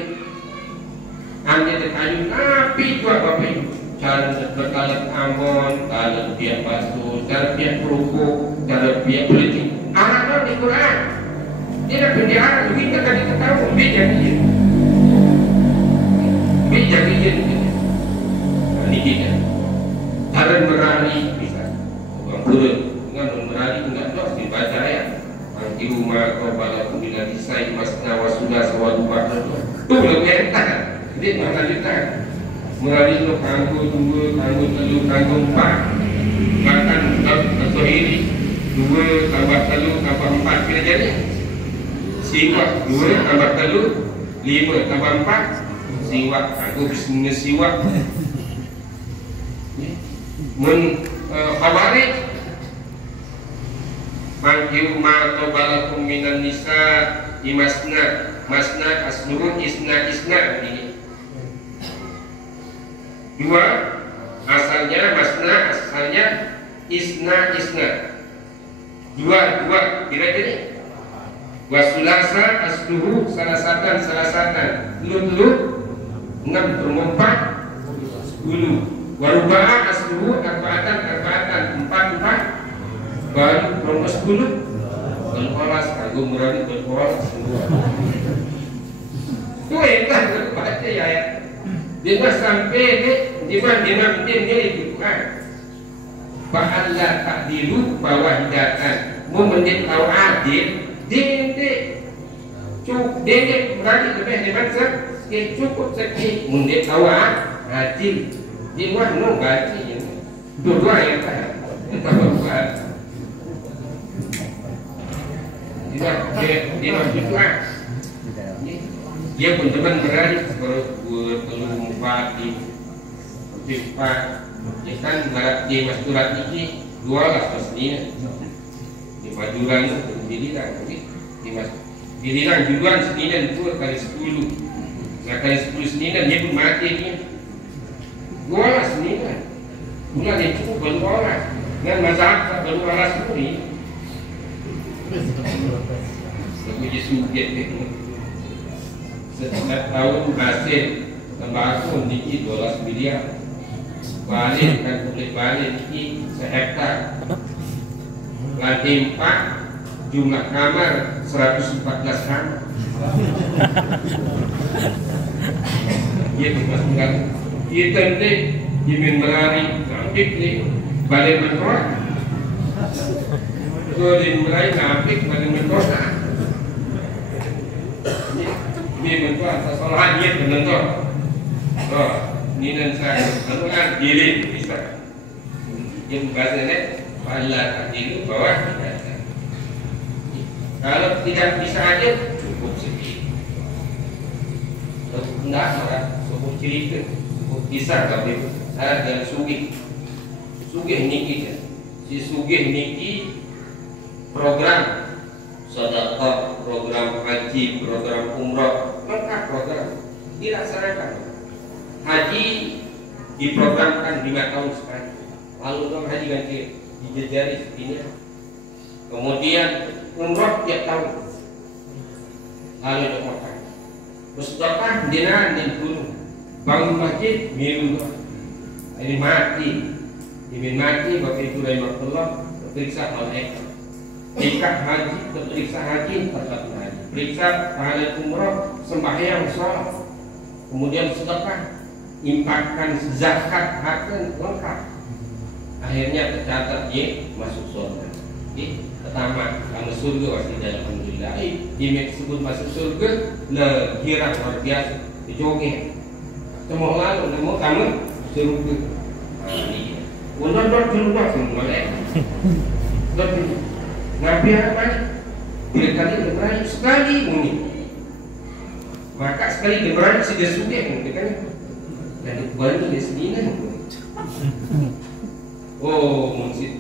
anda kayu napi itu Bapak Ibu. Cara berkalat amon, cara biar basuh, cara biar kerupuk, cara biar politik. Arah di Quran. Tidak penjara, kita kan kita tahu. Bijak ini. Ini kita. Cara berani bisa. Bang turun dengan berani enggak terus dibaca ya. Di rumah kau pada pembina disai masna wasudah sawadubah. Tuh lebih enak. Jadi mengajukan. Melalui lo kanggo 2, kanggo 3, kanggo 4. Bahkan atau ini 2 tambah 3 tambah 4 kira jadi. Siwak 2 tambah 3, 5 tambah 4. Siwak kanggo bisnis siwak. Mun khawarij mangkiu ma tobalakum minan nisa imasna masna asnurun isna ini. 2 asalnya masna, asalnya isna 2 kira jadi wasulasa asluhu salasatan lu 6 4 10 waruba'a asluhu arba'atan 4 baru nomor 10 berkolas kagum murani berkolas semua itu kan baca ya dia sampai di mana itu kan ba'alla ta'dilu bahwa hidatan memendit tahu adil dede berarti lebih hebat cukup sedikit mendit tahu adil di mana gaji dua yang tak berbuat dia masih tua dia pun teman berani perlu 4 ya kan barat di mas surat ini 2 lah pastinya di Maduran dililang di mas dililang duluan Senin 2 kali 10 nah kali 10 Senin dia pun mati ini 2 lah Senin bulan itu baru orang dan mazhab baru orang sendiri Puji suget setiap tahun hasil tembakau niki 12 miliar. Balik kan kulit balik niki sehektar. Lantai 4 jumlah kamar 114 kamar. Gitu mas tinggal kita nih jimin berari ngapik nih balik mentok. Kulit berai ngapik balik mentok. Ini bentuk asal sholat dia bentuk. Oh, ini dan saya bentukkan diri bisa. Yang bahasanya Allah ini bawah kita. Kalau tidak bisa aja cukup sedikit. Enggak malah cukup cerita, cukup kisah tapi ada dengan sugih niki kan. Si sugih niki program sedekah, program haji, program umroh, lengkap program dilaksanakan. Haji diprogramkan 5 tahun sekali. Lalu dong haji ganti dijejari segini. Kemudian umroh tiap tahun. Lalu dong makan. Sedekah dinan di gunung. Bangun masjid milu. Ini mati. Dimin mati bapak ibu rahimahullah periksa malaikat. Nikah haji, periksa haji, terkait haji. Periksa pahala umroh, sembahyang, sholat. Kemudian sedekah, infakkan zakat, akan lengkap. Akhirnya tercatat dia masuk surga. Pertama, kamu surga pasti dalam alhamdulillah. Dia disebut masuk surga, girang luar biasa, dijoget. Semua lalu, mau kamu surga. Ini, undang-undang surga semua deh. Nabi apa? Berkali berani sekali muni. Maka sekali berani sudah sudah kan? Dan berani di sini kan? Oh, mesti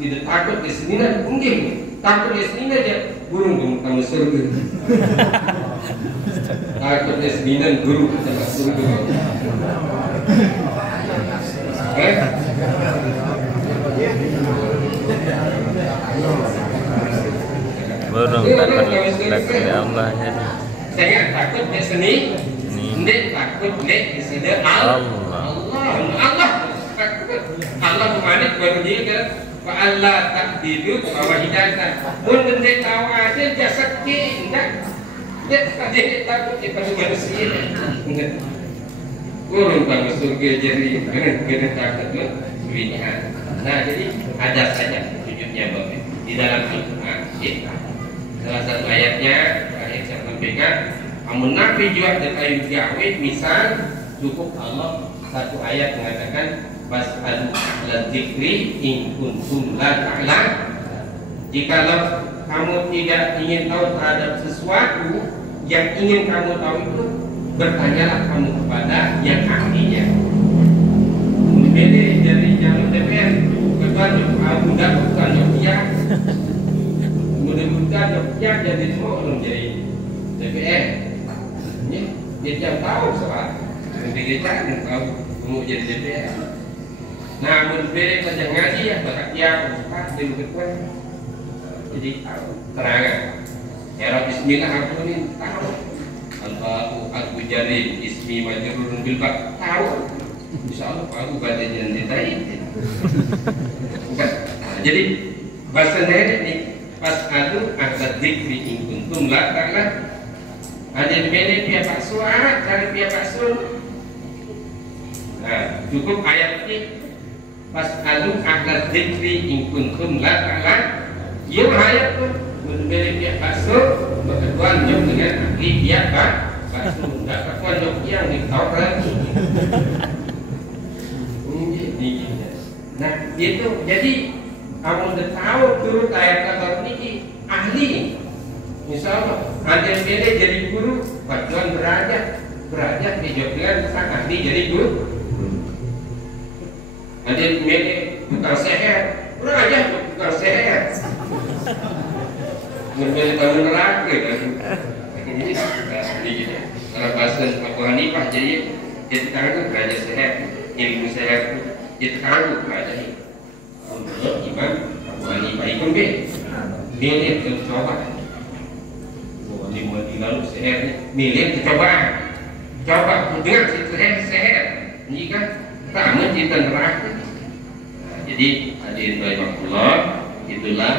tidak takut di sini kan? Mungkin takut di sini aja burung kamu surga. Takut di sini kan guru kita surga. Burung takut Allah ya. Saya takut di sini, Nek takut nek di sini Allah. Takut Allah kemarin baru dia kan, Pak Allah takdiru bahwa hidayah. Pun benda tahu aja jasad kita, dia takut kepada manusia. Burung bangsa surga jadi kena takut tu dunia. Nah jadi ada saja wujudnya bapak di dalam Al-Quran. Salah satu ayatnya ayat saya sampaikan, amun nabi juga terkait jawab misal cukup Allah satu ayat mengatakan fas'alu ahla dzikri in kuntum la ta'lam. Jikalau kamu tidak ingin tahu terhadap sesuatu yang ingin kamu tahu itu, bertanyalah kamu kepada yang ahlinya. Beda dari jalur DPR, bukan budak bukan Jogja. Mudah-mudahan Jogja jadi semua orang jadi DPR. Dia tidak tahu soal gereja dan tahu mau jadi DPR. Namun beda saja ngaji ya bahagia bukan di berkuat. Jadi tahu terangan. Ya Bismillah aku ini tahu. Allahu aku jadi ismi majrurun bil ba tahu. Insyaallah aku baca jangan detail. Jadi bahasa ini pas adu ahla dzikri in kuntum la ta'lam. Ada di mana pihak Pak Suat dari pihak Pak Sun. Nah, cukup ayat ini pas adu ahla dzikri in kuntum la ta'lam. Ia ayat tu berbeda pihak Pak Sun berkeduan jauh dengan ahli pihak Pak Sun. Tak berkeduan jauh yang ditahu lagi. Nah, itu jadi kamu udah tahu turut ayat kata ini ahli. Misalnya ada yang beda jadi guru, bantuan berajak di Jogja tentang ahli jadi guru. Ada yang beda tukang seher, berajak tukang seher. Berbeda tahun neraka kan? Ini gitu. Kalau bahasa Abu Hanifah jadi tangan berajak seher, ilmu seher itu tahu berajak. Menurut Imam Abu Hanifah itu beda. Milik coba. Oh, ini mau lalu seher. Milik cobaan. Coba dengan seher. Ini kan tak menciptakan neraka. Jadi hadirin rahimahullah, itulah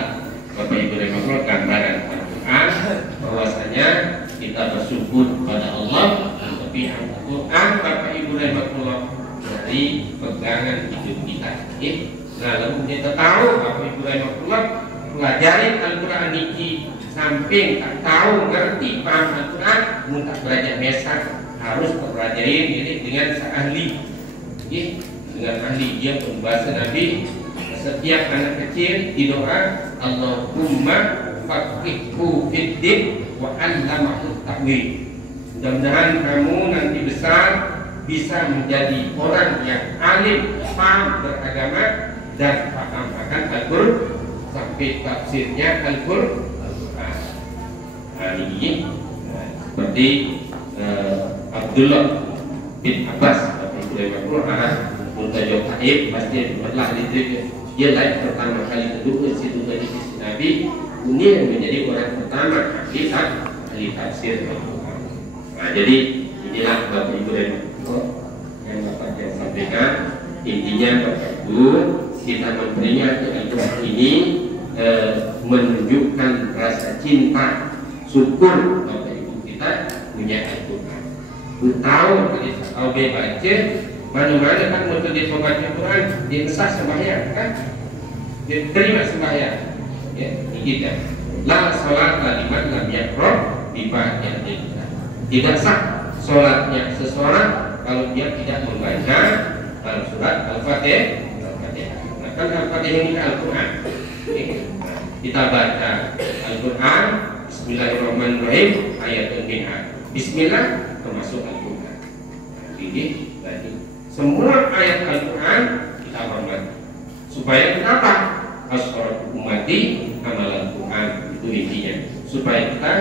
Bapak Ibu rahimahullah gambaran Al-Quran bahwasanya kita bersyukur kepada Allah tapi Al-Quran Bapak Ibu rahimahullah dari pegangan hidup kita. Nah, lalu kita tahu Bapak Ibu rahimahullah pelajari Al-Quran ini samping tak tahu ngerti paham Al-Quran, tak belajar mesak harus mempelajari ini dengan seahli. Dengan ahli dia berbahasa Nabi. Setiap anak kecil didoa Allahumma faqihhu fiddin wa 'allamahu ta'wil. Mudah-mudahan kamu nanti besar bisa menjadi orang yang alim, paham beragama dan paham akan Al-Qur'an sampai tafsirnya Al-Qur'an. Ini seperti Abdullah bin Abbas Al-Qur'an Muntajab Taib pasti berlah diterima. Dia lahir pertama kali kedua situ dari sisi Nabi. Ini yang menjadi orang pertama ahli tafsir Al-Quran. Nah, jadi inilah Bapak Ibu dan yang dapat saya sampaikan. Intinya Bapak Ibu, kita memperingati Al-Quran ini menunjukkan rasa cinta, syukur Bapak Ibu kita punya Al-Quran. Tahu kalau dia baca mana-mana kan untuk dia baca Al-Quran, dia sah sembahyang kan, dia terima sembahyang. Ya, kita la salat liman lam yaqra bi fatihatil kitab. Tidak sah salatnya seseorang kalau dia tidak membaca surat Al-Fatihah. Nah, kan Al-Fatihah ini Al-Quran. Kita baca Al-Quran, Bismillahirrahmanirrahim, ayat minha. Bismillah termasuk Al-Quran. Jadi semua ayat Al-Quran kita hormati. Supaya kenapa? Asharatu ummati amal Al-Quran, itu intinya. Supaya kita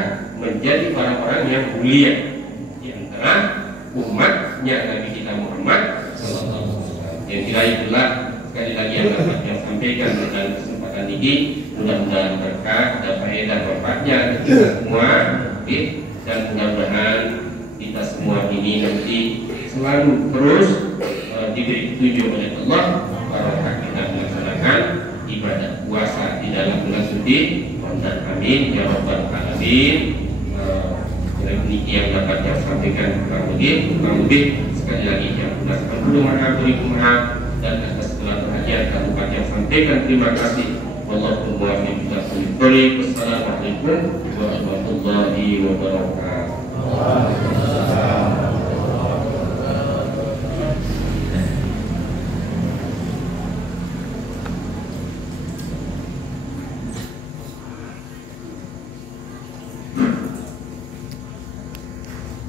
menjadi orang-orang yang mulia di antara umatnya Nabi kita Muhammad sallallahu alaihi wasallam. Yang kira itulah sekali lagi yang dapat saya sampaikan dalam kesempatan ini. Mudah-mudahan berkah dan faedah manfaatnya kita semua, dan mudah-mudahan kita semua ini nanti selalu terus diberi petunjuk oleh Allah barokah kita melaksanakan ibadah puasa di dalam bulan suci Ramadan. Amin ya rabbal alamin. Ini yang dapat saya sampaikan kurang lebih sekali lagi yang berdasarkan maaf dan atas segala perhatian kami ucapkan sampaikan terima kasih. Wallahu muwaffiq ila aqwamit thoriq. Wassalamualaikum warahmatullahi wabarakatuh.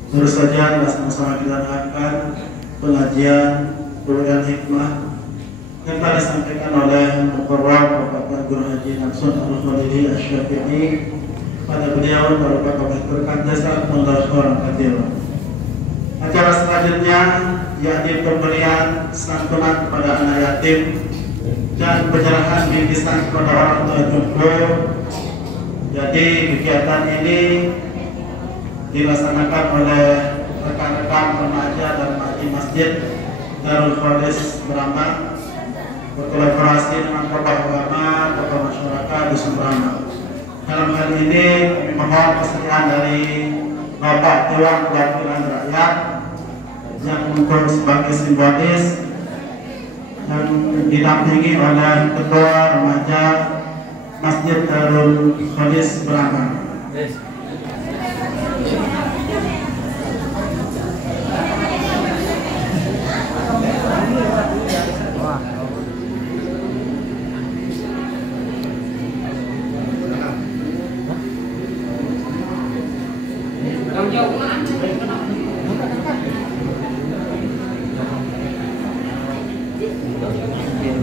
Terus saja bersama-sama kita dengarkan pengajian Quran Hikmah yang telah disampaikan oleh Mukarram Bapak Guru Haji Namsun Al-Khalili Asy-Syafi'i. Pada beliau Bapak mengaturkan jazakumullahu khairan katsiran. Acara selanjutnya yakni pemberian santunan kepada anak yatim dan penyerahan bingkisan kepada orang tua jumbo. Jadi kegiatan ini dilaksanakan oleh rekan-rekan remaja dan masjid Darul Khodis Brahma berkolaborasi dengan tokoh agama, tokoh masyarakat di Brahma. Dalam hal ini kami mohon kesediaan dari Bapak Dewan Perwakilan Rakyat yang untuk sebagai simbolis dan didampingi oleh Ketua Remaja Masjid Darul Khodis Brahma.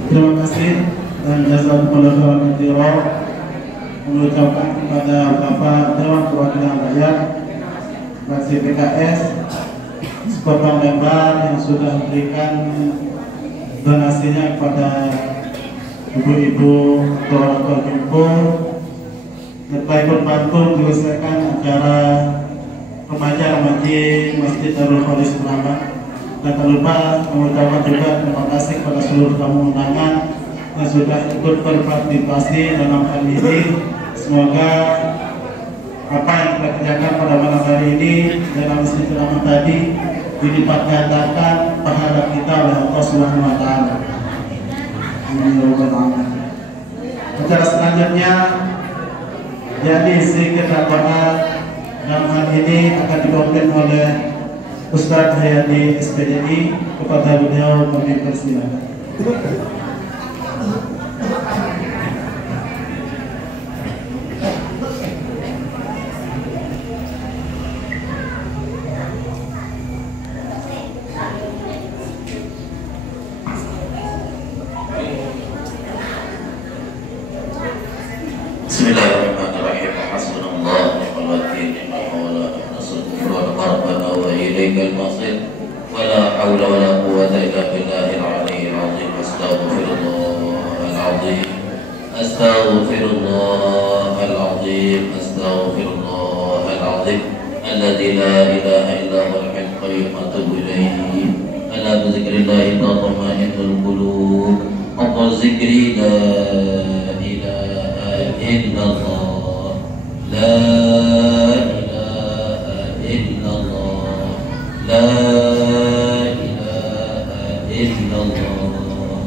Terima kasih dan jazakumullahu khairan katsiran. Mengucapkan kepada Bapak Dewan Perwakilan Rakyat fraksi PKS Kota Lembang yang sudah memberikan donasinya kepada ibu-ibu atau orang tua jumbo telah ikut bantu menyelesaikan acara remaja-remaji Masjid Darul Khalis Selamat. Dan tak lupa mengucapkan juga terima kasih kepada seluruh tamu undangan yang sudah ikut berpartisipasi dalam hal ini. Semoga apa yang kita kerjakan pada malam hari ini dalam Masjid Selamat tadi dilipat gandakan pahala kita oleh Allah Subhanahu wa taala. Amin ya rabbal alamin. Acara selanjutnya jadi zikir dan doa. Dalam hal ini akan dipimpin oleh Ustaz Hayati SPDI. Kepada beliau kami persilakan. Bismillahirrahmanirrahim. Hasbunallah wa ni'mal wakeel, ni'mal mawla, nasrullah rabbana wa ilaikal masir. Wala haula wala quwwata illa billahil aliyyil azim. Astaghfirullahal azim. Astaghfirullahal azim. Astaghfirullahal azim. Alladzi la ilaha illa huwal hayyul qayyum wa atubu ilaihi. Ala dzikrillahi tatma'innul qulub. Apa zikri la illallah, la ilaha illallah, la ilaha illallah.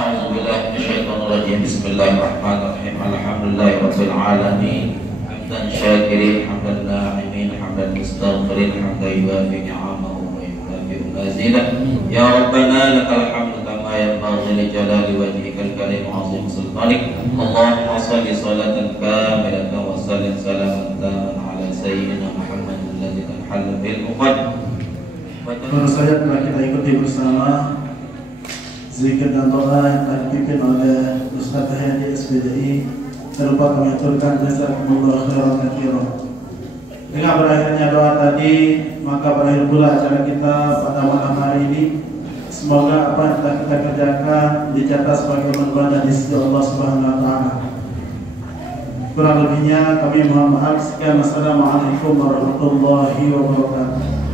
A'udzubillahi minasyaitonir rajim. Bismillahirrahmanirrahim. Alhamdulillahirabbil alamin. Hamdan syakirin, hamdan na'imin, hamdan mustaghfirin, hamdan yuwafi ni'amahu wa yukafi'u mazidah. Ya Rabbana lakal hamdu kama yanbaghi li jalali wajhikal karim wa 'azimi sultanik. Allahumma shalli sholatan kamilatan wa sallim salaman taman ala sayyidina Muhammadin alladzi tanhallu bil uqad. Baru saja telah kita ikuti bersama zikir dan doa yang telah dipimpin oleh Ustaz Hayati SPDI. Terlupa kami aturkan jazakumullah khairan katsiran. Dengan berakhirnya doa tadi, maka berakhir pula acara kita pada malam hari ini. Semoga apa yang telah kita kerjakan dicatat sebagai ibadah di sisi Allah Subhanahu wa taala. Kurang lebihnya kami mohon maaf. Sekian, wassalamualaikum warahmatullahi wabarakatuh.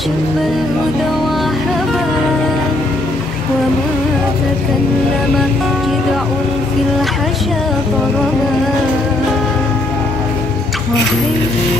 شف الهدى وحبا وما تكلم جذع في الحشا طربا وخير